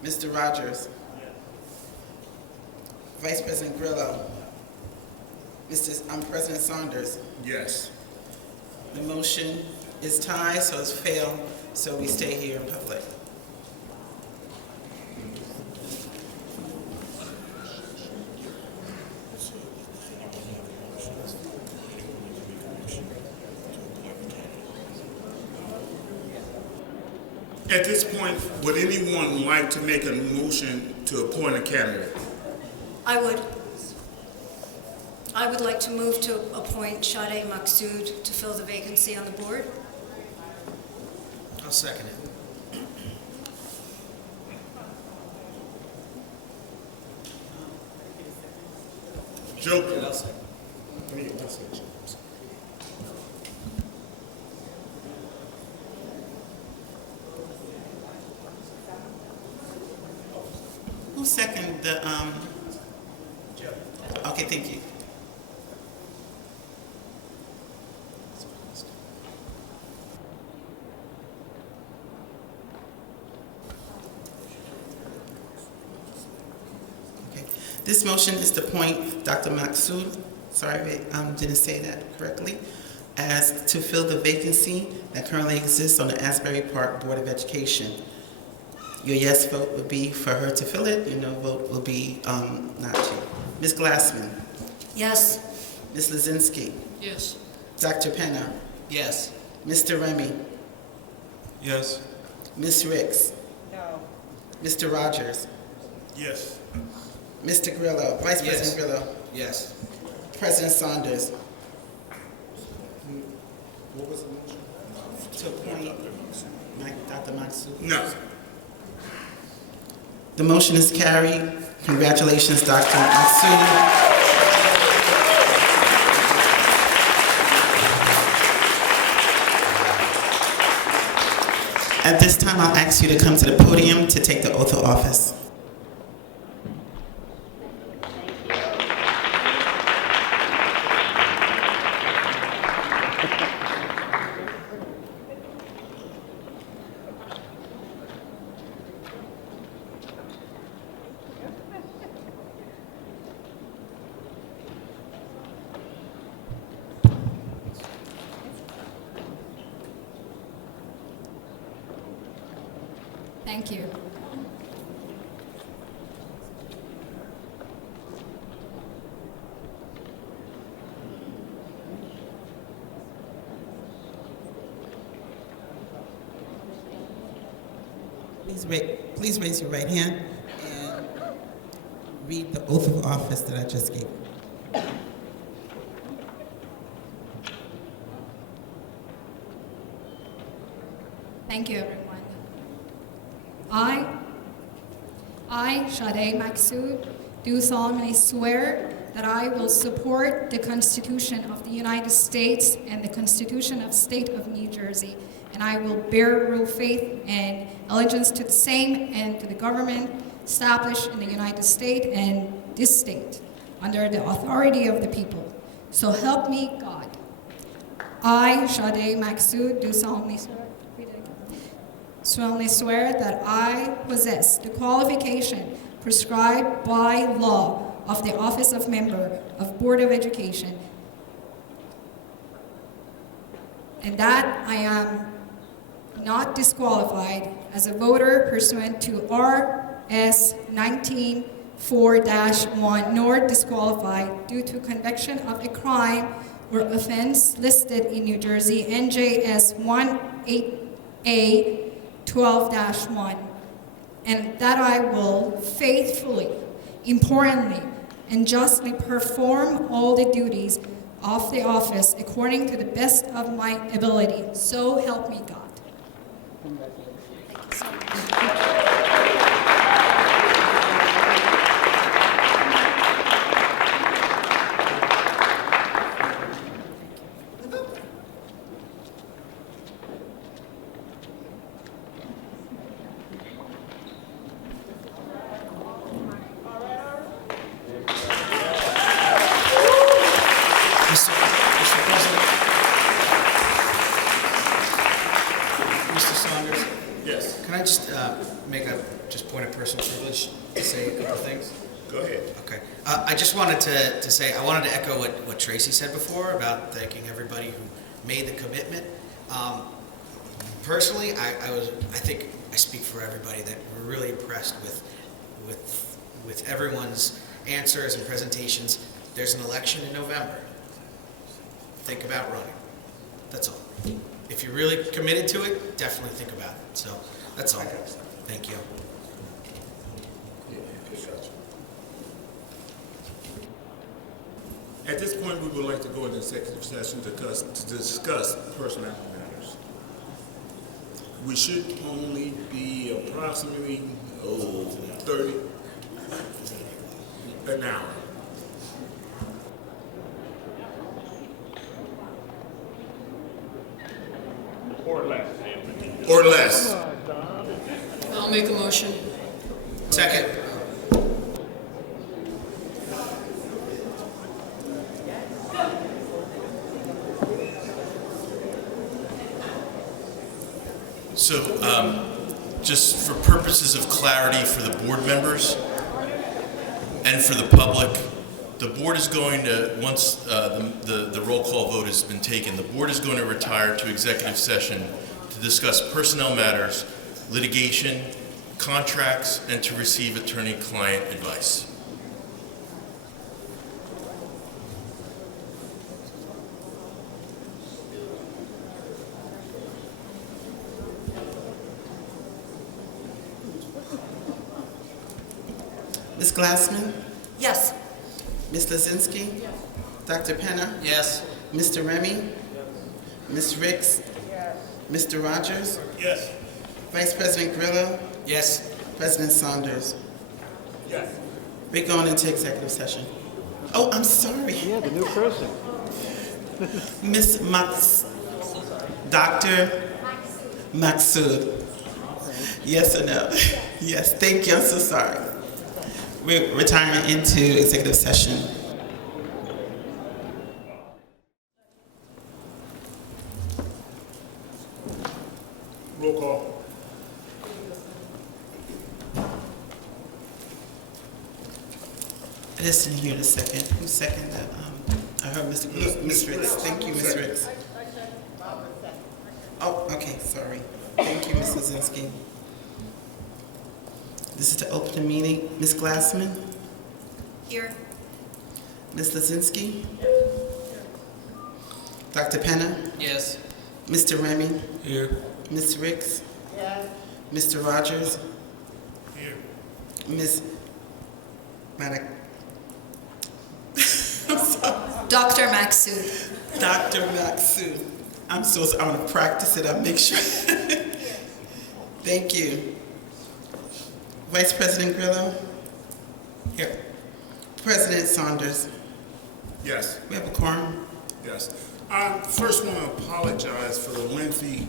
Mr. Rogers? Vice President Grillo? President Saunders? Yes. The motion is tied, so it's failed, so we stay here in public. At this point, would anyone like to make a motion to appoint a candidate? I would. I would like to move to appoint Sade Maksud to fill the vacancy on the board. I'll second it. Joker? Who seconded the, okay, thank you. Okay. This motion is to appoint Dr. Maksud, sorry, I didn't say that correctly, as to fill the vacancy that currently exists on the Asbury Park Board of Education. Your yes vote would be for her to fill it, your no vote will be not to. Ms. Glassman? Yes. Ms. Lozinski? Yes. Dr. Penna? Yes. Mr. Remy? Yes. Ms. Riggs? No. Mr. Rogers? Yes. Mr. Grillo? Vice Yes. President Grillo? Yes. President Saunders? What was the motion? To appoint Dr. Maksud. No. The motion is carried. Congratulations, Dr. Maksud. At this time, I'll ask you to come to the podium to take the oath of office. Thank you. Please raise your right hand and read the oath of office that I just gave you. Thank you, everyone. I, Sade Maksud, do solemnly swear that I will support the Constitution of the United States and the Constitution of the State of New Jersey, and I will bear real faith and allegiance to the same and to the government established in the United States and this state under the authority of the people. So help me God. I, Sade Maksud, do solemnly swear that I possess the qualification prescribed by law of the office of member of Board of Education, and that I am not disqualified as a voter pursuant to RS 19-4-1, nor disqualified due to conviction of a crime or offense listed in New Jersey NJS 18A 12-1, and that I will faithfully, importantly, and justly perform all the duties of the office according to the best of my ability. So help me God. Mr. President. Mr. Saunders? Yes. Can I just make a point of personal privilege to say a couple things? Go ahead. Okay. I just wanted to say, I wanted to echo what Tracy said before about thanking everybody who made the commitment. Personally, I think I speak for everybody that we're really impressed with everyone's answers and presentations. There's an election in November. Think about running. That's all. If you're really committed to it, definitely think about it. So that's all. Thank you. At this point, we would like to go into executive session to discuss personnel matters. We should only be approximately 30 an hour. Or less. I'll make a motion. Second. So, just for purposes of clarity for the board members and for the public, the board is going to, once the roll call vote has been taken, the board is going to retire to executive session to discuss personnel matters, litigation, contracts, and to receive attorney-client advice. Ms. Glassman? Yes. Ms. Lazinski? Yes. Dr. Penna? Yes. Mr. Remy? Ms. Ricks? Mr. Rogers? Yes. Vice President Grillo? Yes. President Saunders? Yes. We're going into executive session. Oh, I'm sorry. Yeah, the new person. Dr. Maksud. Yes or no? Yes, thank you, I'm so sorry. We're retiring into executive session. Roll call. I just didn't hear the second. Who seconded that? I heard Ms. Ricks. Thank you, Ms. Ricks. Oh, okay, sorry. Thank you, Ms. Lozinski. This is to open the meeting. Ms. Glassman? Here. Ms. Lozinski? Dr. Penna? Yes. Mr. Remy? Here. Ms. Ricks? Yes. Mr. Rogers? Here. Ms. Manik? Dr. Maxud. Dr. Maxud. I'm so sorry. I want to practice it. I'll make sure. Thank you. Vice President Grillo? Here. President Saunders? Yes. We have a quorum. Yes. I first want to apologize for the lengthy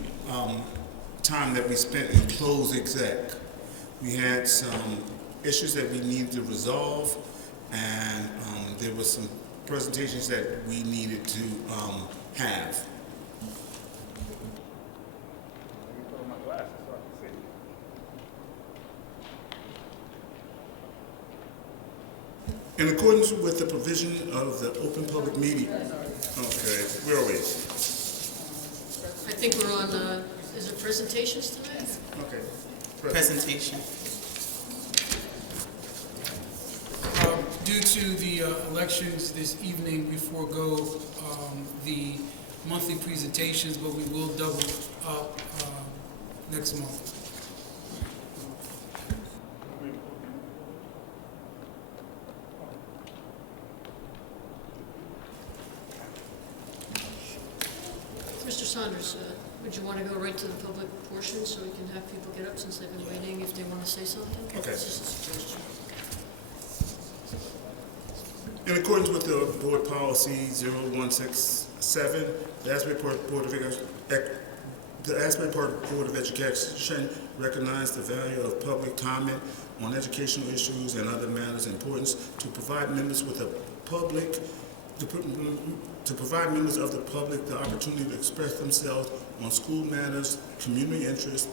time that we spent in closed exec. We had some issues that we needed to resolve, and there were some presentations that we needed to have. In accordance with the provision of the Open Public Meeting, okay, where are we? I think we're on, is it presentations today? Okay. Presentation. Due to the elections this evening, we forego the monthly presentations, but we will double up next month. Mr. Saunders, would you want to go right to the public portion so we can have people get up since they've been waiting if they want to say something? Okay. It's just a suggestion. In accordance with the Board Policy 0167, the Asbury Park Board of Education recognized the value of public comment on educational issues and other matters of importance to provide members with the public to provide members of the public the opportunity to express themselves on school matters, community interests.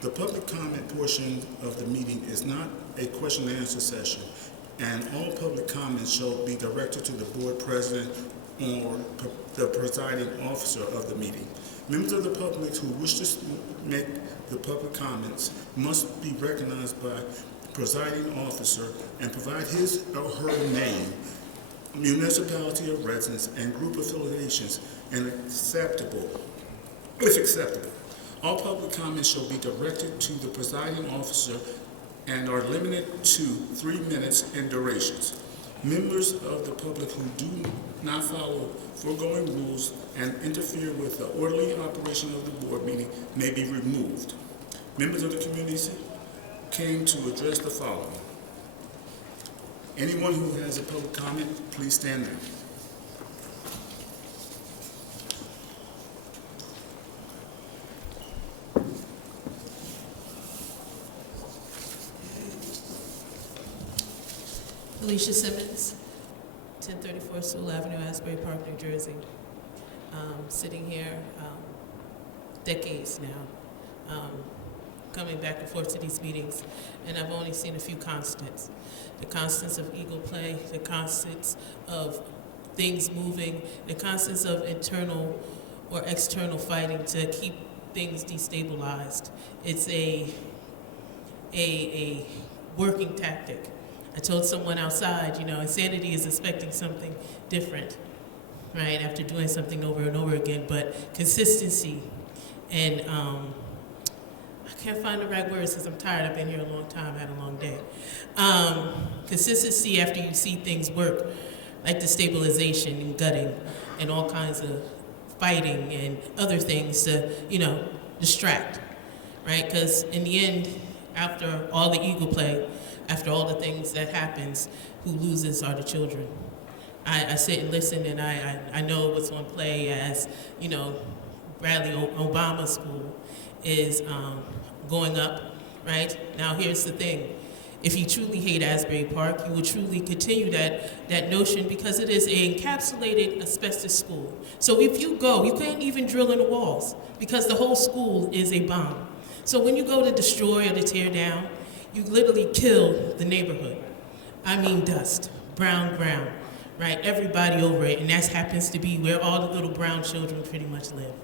The public comment portion of the meeting is not a question and answer session, and all public comments shall be directed to the board president or the presiding officer of the meeting. Members of the public who wish to make the public comments must be recognized by the presiding officer and provide his or her name, municipality of residence, and group affiliations, and if acceptable. All public comments shall be directed to the presiding officer and are limited to 3 minutes in durations. Members of the public who do not follow foregoing rules and interfere with the orderly operation of the board meeting may be removed. Members of the community came to address the following. Anyone who has a public comment, please stand now. Alicia Simmons, 1034 Sewell Avenue, Asbury Park, New Jersey. Sitting here decades now, coming back and forth to these meetings, and I've only seen a few constants. The constants of eagle play, the constants of things moving, the constants of internal or external fighting to keep things destabilized. It's a working tactic. I told someone outside, insanity is expecting something different, right, after doing something over and over again, but consistency and I can't find the right words because I'm tired. I've been here a long time. I had a long day. Consistency after you see things work, like the stabilization and gutting and all kinds of fighting and other things to, distract, right? Because in the end, after all the ego play, after all the things that happens, who loses are the children. I sit and listen, and I know what's on play as, Bradley Obama School is going up right? Now, here's the thing. If you truly hate Asbury Park, you will truly continue that notion because it is an encapsulated asbestos school. So if you go, you can't even drill in the walls because the whole school is a bomb. So when you go to destroy or to tear down, you literally kill the neighborhood. I mean dust, brown ground, right? Everybody over it, and that happens to be where all the little brown children pretty much live.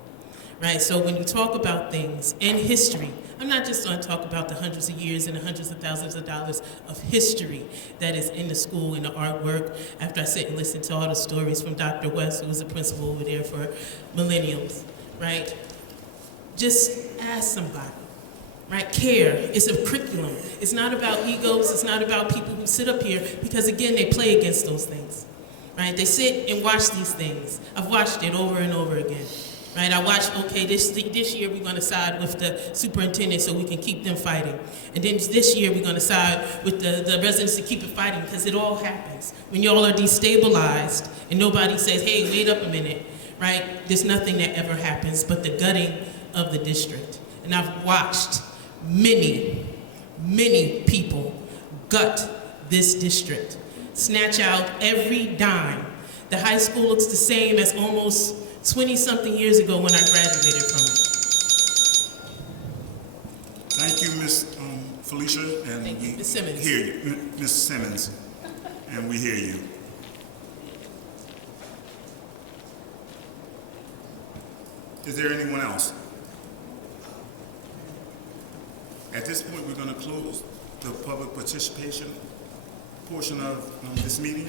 Right, so when you talk about things in history, I'm not just going to talk about the hundreds of years and the hundreds of thousands of dollars of history that is in the school and the artwork. After I sit and listen to all the stories from Dr. West, who was the principal over there for millenniums, right? Just ask somebody, right? Care. It's a curriculum. It's not about egos. It's not about people who sit up here because, again, they play against those things, right? They sit and watch these things. I've watched it over and over again. Right, I watched, okay, this year we're going to side with the superintendent so we can keep them fighting. And then this year we're going to side with the residents to keep it fighting because it all happens. When y'all are destabilized and nobody says, hey, wait up a minute, right? There's nothing that ever happens but the gutting of the district. And I've watched many, many people gut this district, snatch out every dime. The high school looks the same as almost 20-something years ago when I graduated from it. Thank you, Ms. Felicia, and Thank you, Ms. Simmons. Hear you, Ms. Simmons, and we hear you. Is there anyone else? At this point, we're going to close the public participation portion of this meeting,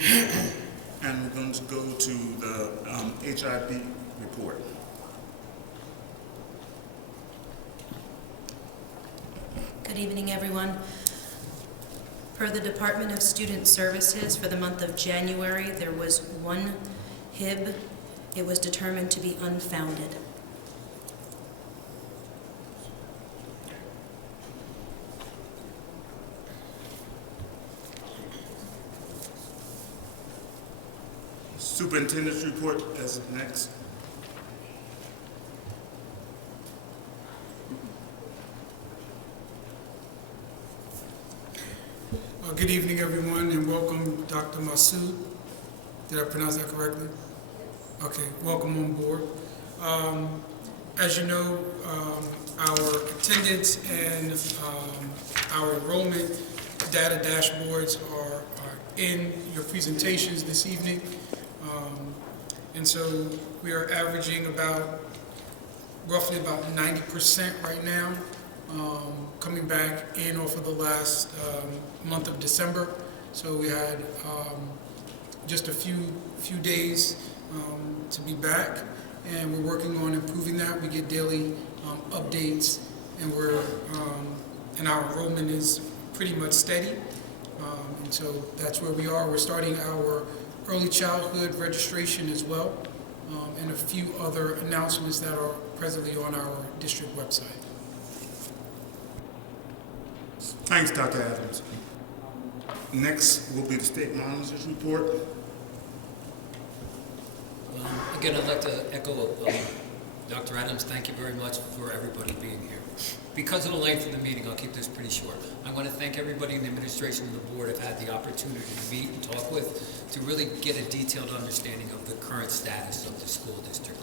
and we're going to go to the HIB report. Good evening, everyone. Per the Department of Student Services, for the month of January, there was one HIB. It was determined to be unfounded. Superintendent's report as next. Good evening, everyone, and welcome, Dr. Masood. Did I pronounce that correctly? Okay, welcome on board. As you know, our attendance and our enrollment data dashboards are in your presentations this evening. And so we are averaging roughly about 90% right now, coming back in off of the last month of December. So we had just a few days to be back, and we're working on improving that. We get daily updates, and and our enrollment is pretty much steady. And so that's where we are. We're starting our early childhood registration as well, and a few other announcements that are presently on our district website. Thanks, Dr. Adams. Next will be the state monitor's report. Again, I'd like to echo Dr. Adams. Thank you very much for everybody being here. Because of the length of the meeting, I'll keep this pretty short. I want to thank everybody in the administration and the board I've had the opportunity to meet and talk with to really get a detailed understanding of the current status of the school district.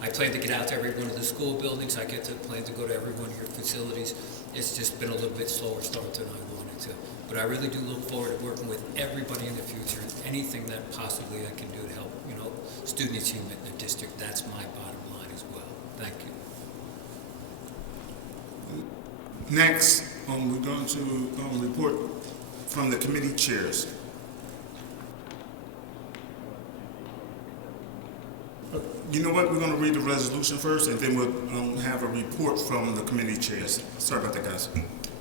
I plan to get out to every one of the school buildings. I plan to go to every one of your facilities. It's just been a little bit slower start than I wanted to. But I really do look forward to working with everybody in the future and anything that possibly I can do to help, student achievement in the district. That's my bottom line as well. Thank you. Next, we're going to report from the committee chairs. You know what? We're going to read the resolution first, and then we'll have a report from the committee chairs. Sorry about that, guys.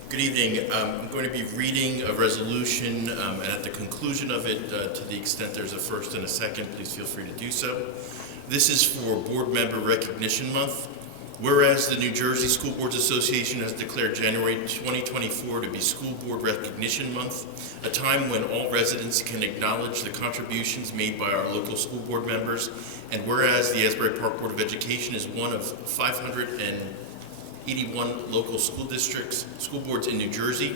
Good evening. I'm going to be reading a resolution, and at the conclusion of it, to the extent there's a first and a second, please feel free to do so. This is for Board Member Recognition Month. Whereas the New Jersey School Boards Association has declared January 2024 to be School Board Recognition Month, a time when all residents can acknowledge the contributions made by our local school board members, and whereas the Asbury Park Board of Education is one of 500 81 local school districts, school boards in New Jersey,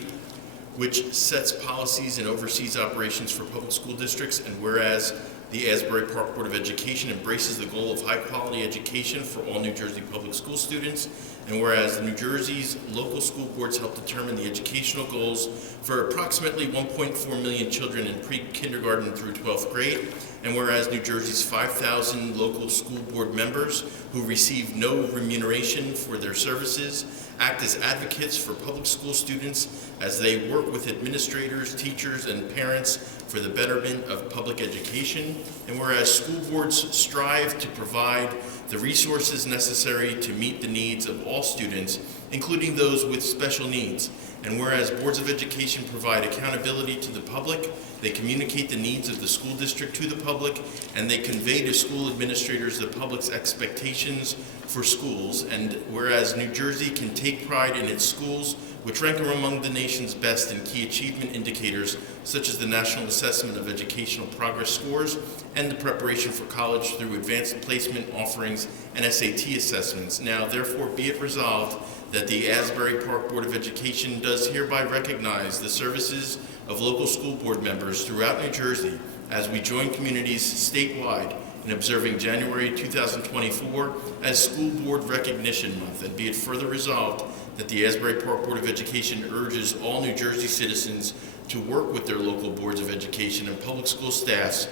which sets policies and oversees operations for public school districts, and whereas the Asbury Park Board of Education embraces the goal of high-quality education for all New Jersey public school students, and whereas New Jersey's local school boards help determine the educational goals for approximately 1.4 million children in pre-kindergarten through 12th grade, and whereas New Jersey's 5,000 local school board members who receive no remuneration for their services act as advocates for public school students as they work with administrators, teachers, and parents for the betterment of public education, and whereas school boards strive to provide the resources necessary to meet the needs of all students, including those with special needs, and whereas boards of education provide accountability to the public, they communicate the needs of the school district to the public, and they convey to school administrators the public's expectations for schools, and whereas New Jersey can take pride in its schools, which rank among the nation's best in key achievement indicators such as the National Assessment of Educational Progress Scores and the preparation for college through advanced placement offerings and SAT assessments. Now, therefore, be it resolved that the Asbury Park Board of Education does hereby recognize the services of local school board members throughout New Jersey as we join communities statewide in observing January 2024 as School Board Recognition Month, and be it further resolved that the Asbury Park Board of Education urges all New Jersey citizens to work with their local boards of education and public school staffs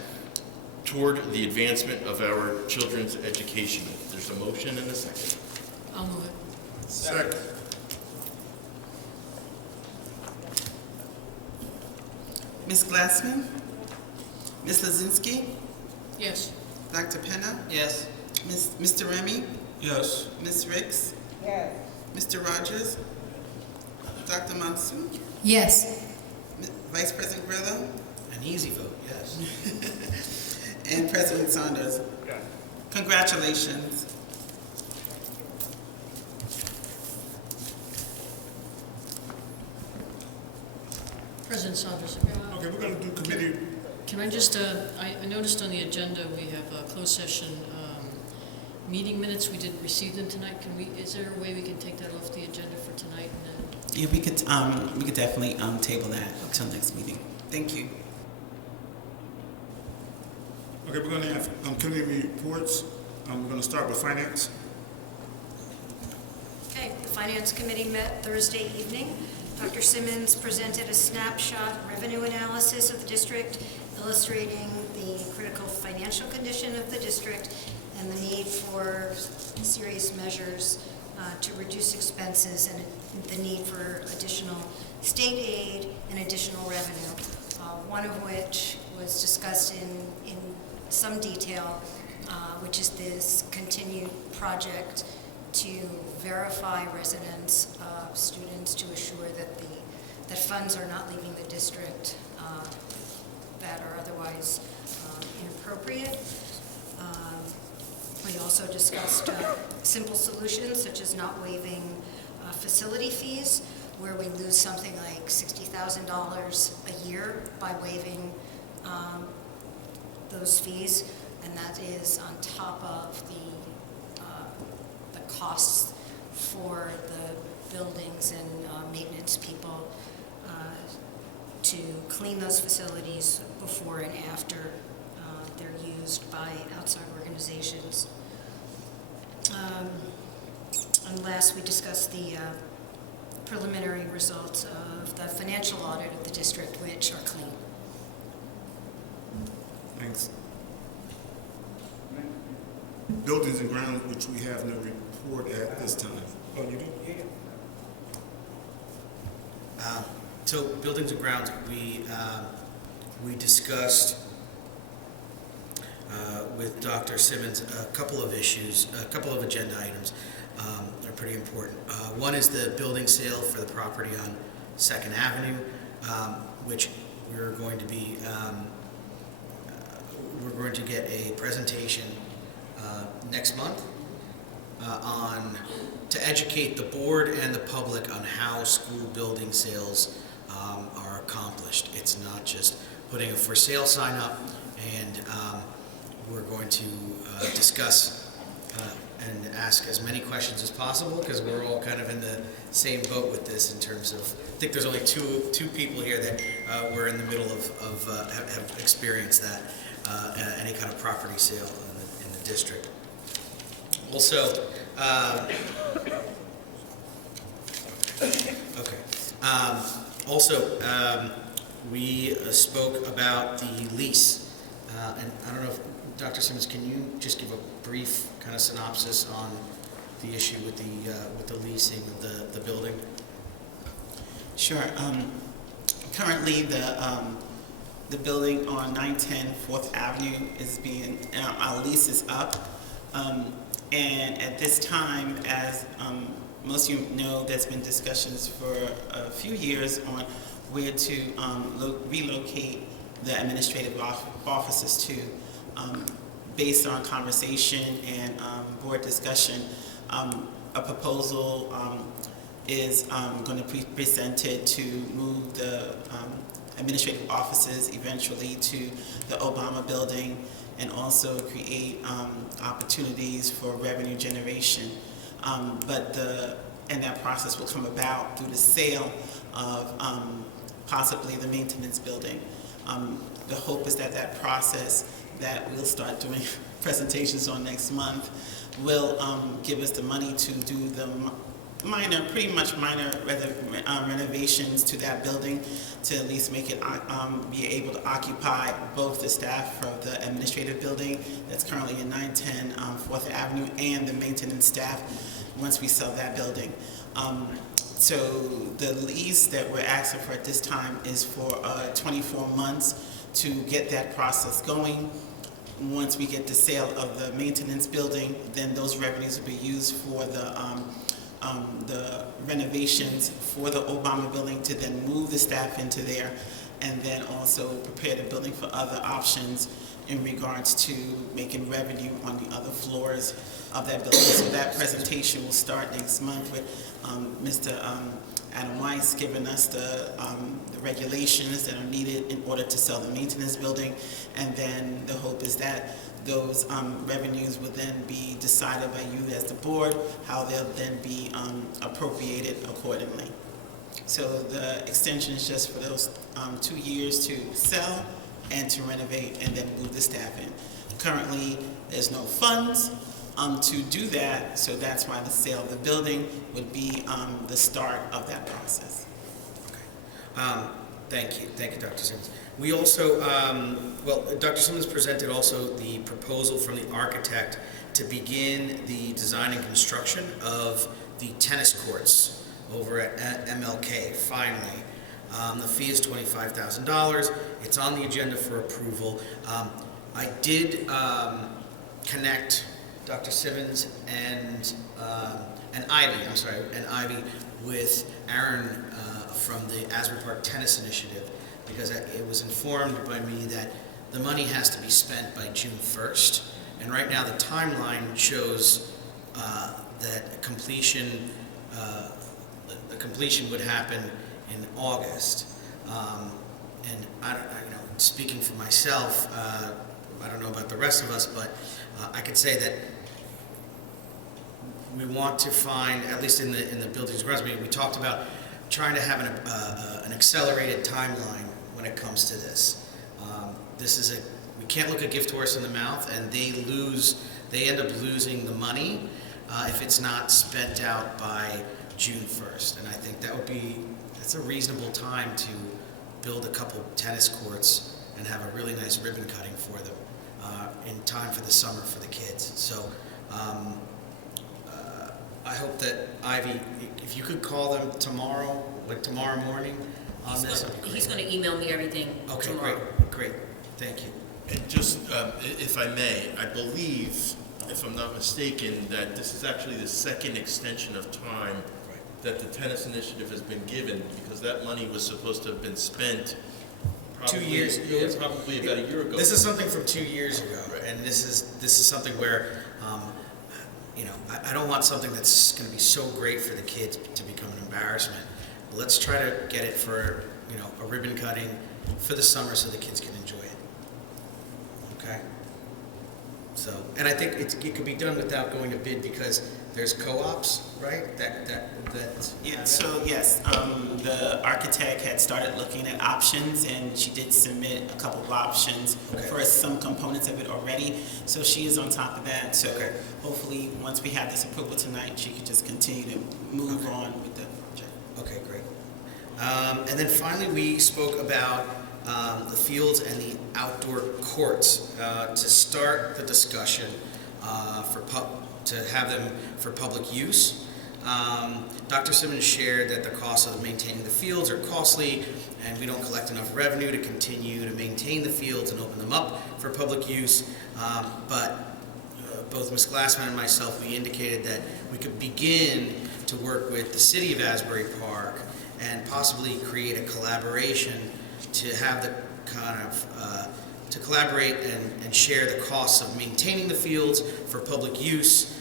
toward the advancement of our children's education. There's a motion and a second. I'll move it. Second. Ms. Glassman? Ms. Lozinski? Yes. Dr. Penna? Yes. Mr. Remy? Yes. Ms. Ricks? Yes. Mr. Rogers? Dr. Monsoon? Yes. Vice President Grillo? An easy vote, yes. And President Saunders? Yes. Congratulations. President Saunders. Okay, we're going to do committee. Can I just, I noticed on the agenda we have a closed session meeting minutes. We didn't receive them tonight. Is there a way we can take that off the agenda for tonight? And then Yeah, we could definitely table that until next meeting. Thank you. Okay, we're going to have committee reports. We're going to start with finance. Okay, the Finance Committee met Thursday evening. Dr. Simmons presented a snapshot revenue analysis of the district, illustrating the critical financial condition of the district and the need for serious measures to reduce expenses and the need for additional state aid and additional revenue, one of which was discussed in some detail, which is this continued project to verify residence of students to assure that funds are not leaving the district that are otherwise inappropriate. We also discussed simple solutions such as not waiving facility fees, where we lose something like $60,000 a year by waiving those fees, and that is on top of the costs for the buildings and maintenance people to clean those facilities before and after they're used by outside organizations. And last, we discussed the preliminary results of the financial audit of the district, which are clean. Thanks. Buildings and grounds, which we have no report at this time. Oh, you do? Yeah. So buildings and grounds, we discussed with Dr. Simmons a couple of issues, a couple of agenda items that are pretty important. One is the building sale for the property on 2nd Avenue, which we're going to get a presentation next month to educate the board and the public on how school building sales are accomplished. It's not just putting a for sale sign up, and we're going to discuss and ask as many questions as possible, because we're all kind of in the same boat with this in terms of, I think there's only two people here that were in the middle of have experienced that, any kind of property sale in the district. Also, we spoke about the lease, and I don't know if, Dr. Simmons, can you just give a brief kind of synopsis on the issue with the leasing of the building? Sure. Currently, the building on 910 4th Avenue is being, our lease is up. And at this time, as most of you know, there's been discussions for a few years on where to relocate the administrative offices to. Based on conversation and board discussion, a proposal is going to be presented to move the administrative offices eventually to the Obama building, and also create opportunities for revenue generation. And that process will come about through the sale of possibly the maintenance building. The hope is that that process that we'll start doing presentations on next month will give us the money to do the pretty much minor renovations to that building, to at least make it be able to occupy both the staff of the administrative building that's currently in 910 4th Avenue and the maintenance staff once we sell that building. So the lease that we're asking for at this time is for 24 months to get that process going. Once we get the sale of the maintenance building, then those revenues will be used for the renovations for the Obama building, to then move the staff into there, and then also prepare the building for other options in regards to making revenue on the other floors of that building. So that presentation will start next month with Mr. Adam Weiss giving us the regulations that are needed in order to sell the maintenance building, and then the hope is that those revenues will then be decided by you as the board, how they'll then be appropriated accordingly. So the extension is just for those 2 years to sell and to renovate and then move the staff in. Currently, there's no funds to do that, so that's why the sale of the building would be the start of that process. Thank you, Dr. Simmons. We also, Dr. Simmons presented also the proposal from the architect to begin the design and construction of the tennis courts over at MLK, finally. The fee is $25,000. It's on the agenda for approval. I did connect Dr. Simmons and Ivy with Aaron from the Asbury Park Tennis Initiative, because it was informed by me that the money has to be spent by June 1st. And right now the timeline shows that completion would happen in August. And speaking for myself, I don't know about the rest of us, but I could say that we want to find, at least in the buildings grounds meeting, we talked about trying to have an accelerated timeline when it comes to this. We can't look a gift horse in the mouth, and they end up losing the money if it's not spent out by June 1st. And I think that's a reasonable time to build a couple tennis courts and have a really nice ribbon cutting for them in time for the summer for the kids. So I hope that Ivy, if you could call them tomorrow morning on this. He's going to email me everything tomorrow. Okay, great. Thank you. And just, if I may, I believe, if I'm not mistaken, that this is actually the second extension of time that the tennis initiative has been given, because that money was supposed to have been spent probably 2 years ago. Yeah, probably about a year ago. This is something from 2 years ago, and this is something where, I don't want something that's going to be so great for the kids to become an embarrassment. Let's try to get it for, a ribbon cutting for the summer so the kids can enjoy it. Okay? So, and I think it could be done without going to bid because there's co-ops, right? Yeah, so yes, the architect had started looking at options and she did submit a couple of options for some components of it already. So she is on top of that. So hopefully, once we have this approval tonight, she could just continue to move on with the project. Okay, great. And then finally, we spoke about the fields and the outdoor courts to start the discussion to have them for public use. Dr. Simmons shared that the costs of maintaining the fields are costly and we don't collect enough revenue to continue to maintain the fields and open them up for public use. But both Ms. Glassman and myself, we indicated that we could begin to work with the city of Asbury Park and possibly create a collaboration to have the kind of, to collaborate and share the costs of maintaining the fields for public use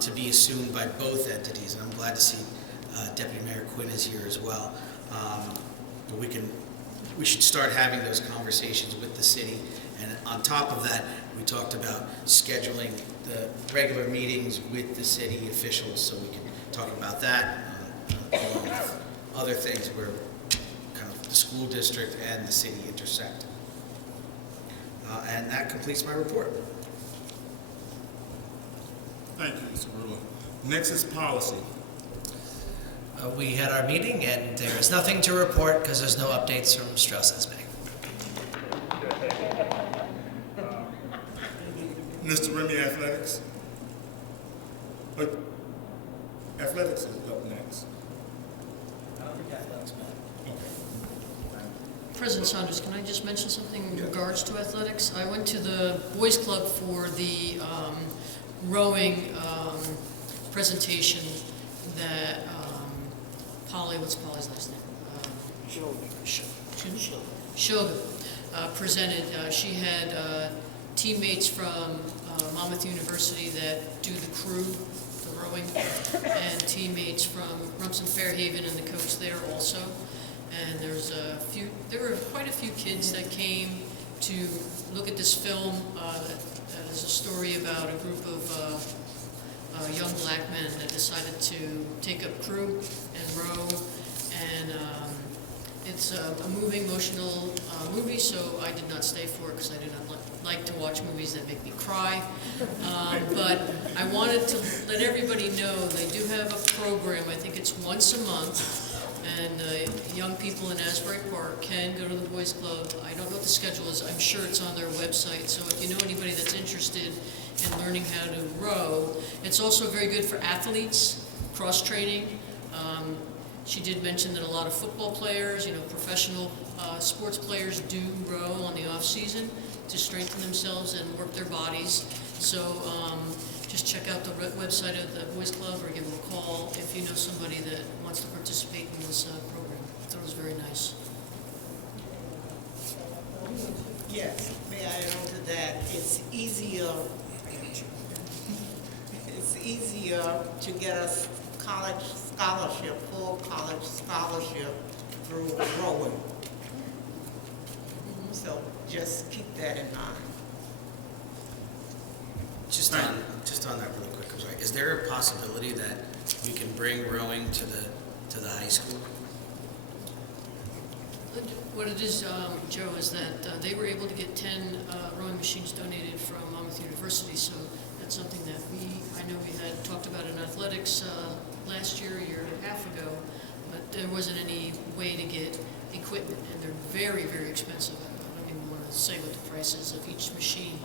to be assumed by both entities. And I'm glad to see Deputy Mayor Quinn is here as well. But we should start having those conversations with the city. And on top of that, we talked about scheduling the regular meetings with the city officials so we can talk about that along with other things where kind of the school district and the city intersect. And that completes my report. Thank you, Mr. Brewer. Next is policy. We had our meeting, and there is nothing to report because there's no updates from Strauss Bay. Mr. Remy, athletics. Athletics is up next. I don't think athletics, man. President Saunders, can I just mention something in regards to athletics? I went to the Boys Club for the rowing presentation that what's Polly's last name? Shoga presented. She had teammates from Monmouth University that do the crew, the rowing, and teammates from Rumson Fairhaven and the coach there also. And there were quite a few kids that came to look at this film that is a story about a group of young black men that decided to take up crew and row. And it's a moving, emotional movie, so I did not stay for it because I do not like to watch movies that make me cry. But I wanted to let everybody know they do have a program. I think it's once a month. And young people in Asbury Park can go to the Boys Club. I don't know what the schedule is. I'm sure it's on their website. So if you know anybody that's interested in learning how to row, it's also very good for athletes, cross-training. She did mention that a lot of football players, professional sports players do row on the off-season to strengthen themselves and work their bodies. So just check out the website of the Boys Club or give them a call if you know somebody that wants to participate in this program. I thought it was very nice. Yes, may I add on to that? It's easier to get a college scholarship, full college scholarship through rowing. So just keep that in mind. Just on that really quick, I'm sorry. Is there a possibility that we can bring rowing to the high school? What it is, Joe, is that they were able to get 10 rowing machines donated from Monmouth University, so that's something that I know we had talked about in athletics last year, a year and a half ago, but there wasn't any way to get equipment, and they're very, very expensive. I don't even want to say what the price is of each machine,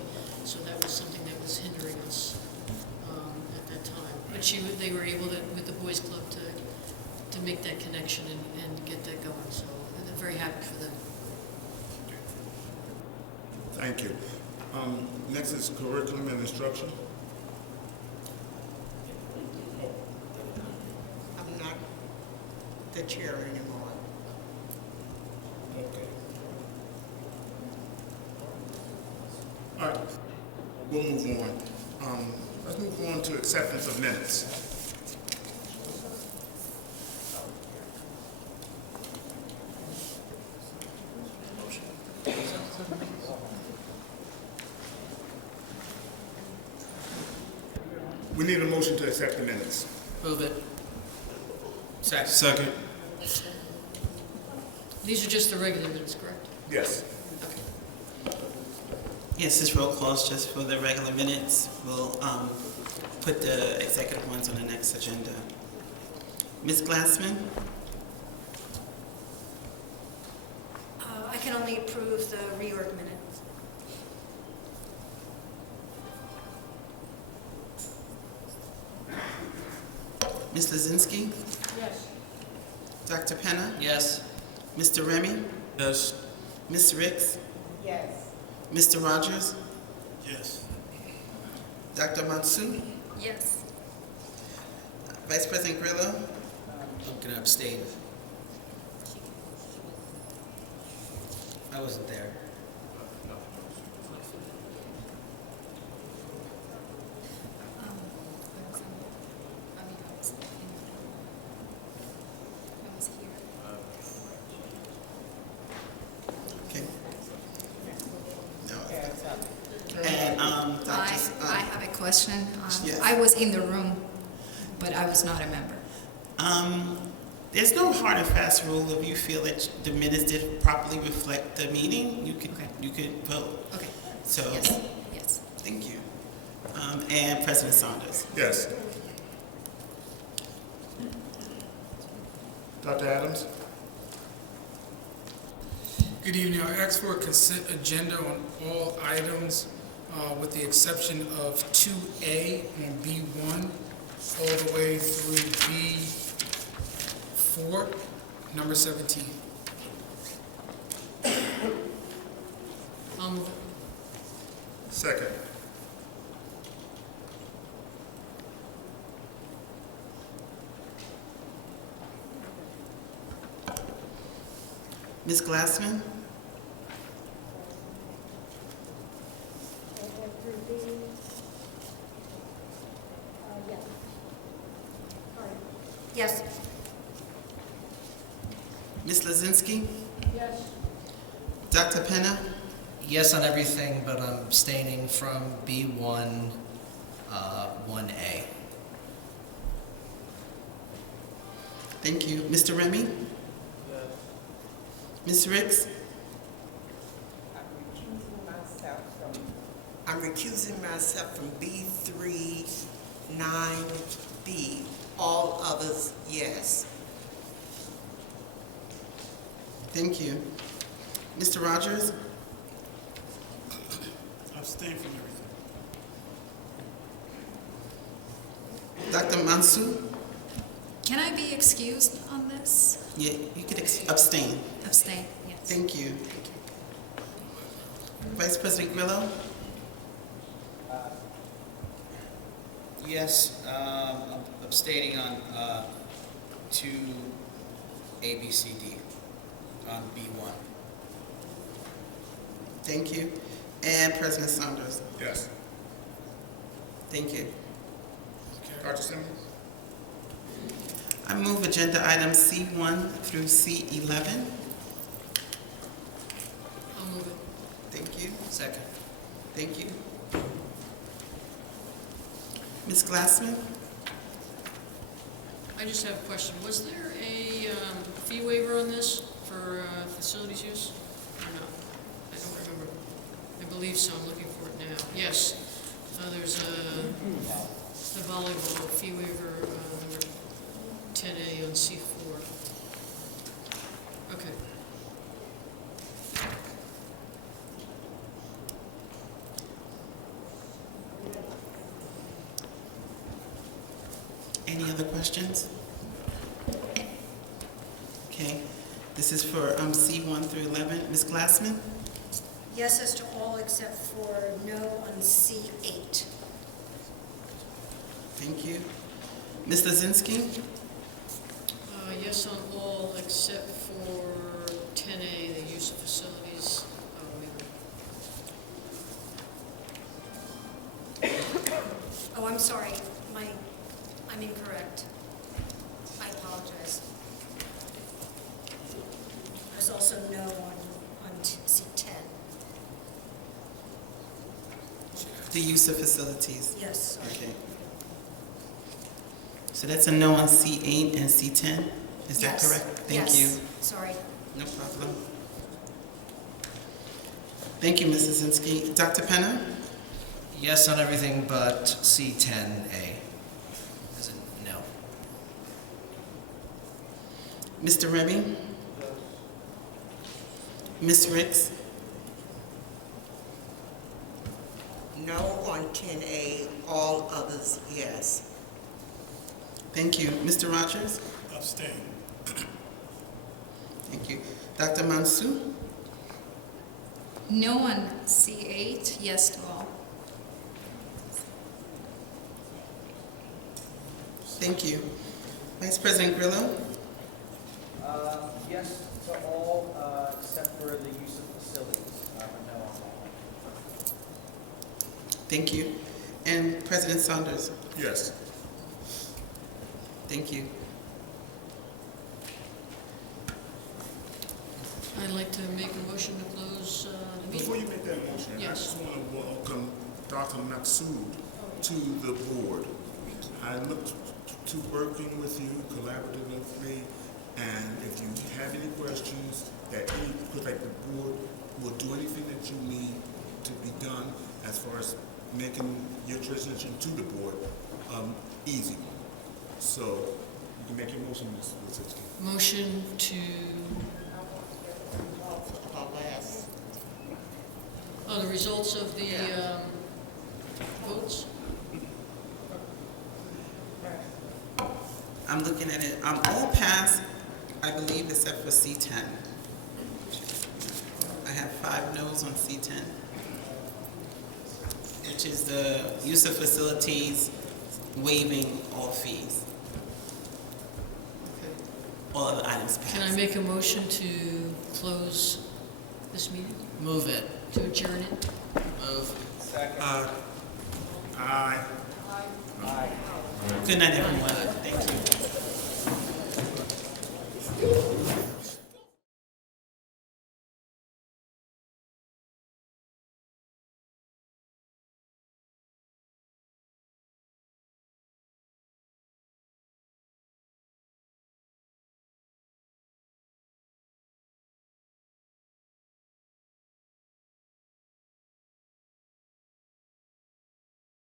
so that was something that was hindering us at that time. But they were able to, with the Boys Club, to make that connection and get that going, so they're very happy for them. Thank you. Next is curriculum and instruction. I'm not the chair anymore. Okay. All right, we'll move on. Let's move on to acceptance of minutes. We need a motion to accept the minutes. Move it. Second. Second. These are just the regular minutes, correct? Yes. Yes, this roll call is just for the regular minutes. We'll put the executive ones on the next agenda. Ms. Glassman? I can only approve the reorg minutes. Ms. Lozinski? Yes. Dr. Penna? Yes. Mr. Remy? Yes. Ms. Ricks? Yes. Mr. Rogers? Yes. Dr. Matsu? Yes. Vice President Grillo? I'm gonna abstain. I wasn't there. Okay. No. And, Dr. I have a question. Yes. I was in the room, but I was not a member. There's no hard and fast rule. If you feel that the minutes did properly reflect the meeting, you could vote. Okay. So, Yes. Yes. thank you. And President Saunders. Yes. Dr. Adams? Good evening. I ask for a consent agenda on all items with the exception of 2A on B1 all the way through B4, number 17. I'll move it. Second. Ms. Glassman? Yes. Ms. Lozinski? Yes. Dr. Penna? Yes on everything, but I'm abstaining from B1, 1A. Thank you. Mr. Remy? Ms. Ricks? I'm recusing myself from B3, 9B. All others, yes. Thank you. Mr. Rogers? Abstain from everything. Dr. Mansu? Can I be excused on this? Yeah, you could abstain. Abstain, yes. Thank you. Vice President Grillo? Yes, I'm abstaining on 2A, B, C, D on B1. Thank you. And President Saunders? Yes. Thank you. Dr. Simmons? I move agenda items C1 through C11. I'll move it. Thank you. Second. Thank you. Ms. Glassman? I just have a question. Was there a fee waiver on this for facilities use? Or no? I don't remember. I believe so. I'm looking for it now. Yes. There's the volleyball fee waiver, number 10A on C4. Okay. Any other questions? Okay. This is for C1 through 11. Ms. Glassman? Yes as to all except for no on C8. Thank you. Ms. Lozinski? Yes on all except for 10A, the use of facilities waiver. Oh, I'm sorry. I'm incorrect. I apologize. There's also no on C10. The use of facilities. Yes, sorry. Okay. So that's a no on C8 and C10? Is that Yes. correct? Thank Yes. you. Sorry. No problem. Thank you, Mrs. Zinsky. Dr. Penna? Yes on everything but C10A. As in no. Mr. Remy? Ms. Ricks? No on 10A, all others, yes. Thank you. Mr. Rogers? Abstain. Thank you. Dr. Mansour? No on C8, yes to all. Thank you. Vice President Grillo? Yes to all, except for the use of facilities, no on all. Thank you. And President Saunders? Yes. Thank you. I'd like to make a motion to close the meeting. Before you make that motion, I Yes. just want to welcome Dr. Maksud to the board. I look to working with you collaboratively, and if you have any questions because like the board will do anything that you need to be done as far as making your transition to the board easy. So you can make your motion, Ms. Lisinski. Motion to, the results of the votes? I'm looking at it. All passed, I believe, except for C10. I have 5 no's on C10, which is the use of facilities, waiving all fees. All other items passed. Can I make a motion to close this meeting? Move it. To adjourn it? Move. Aye. Good night, everyone.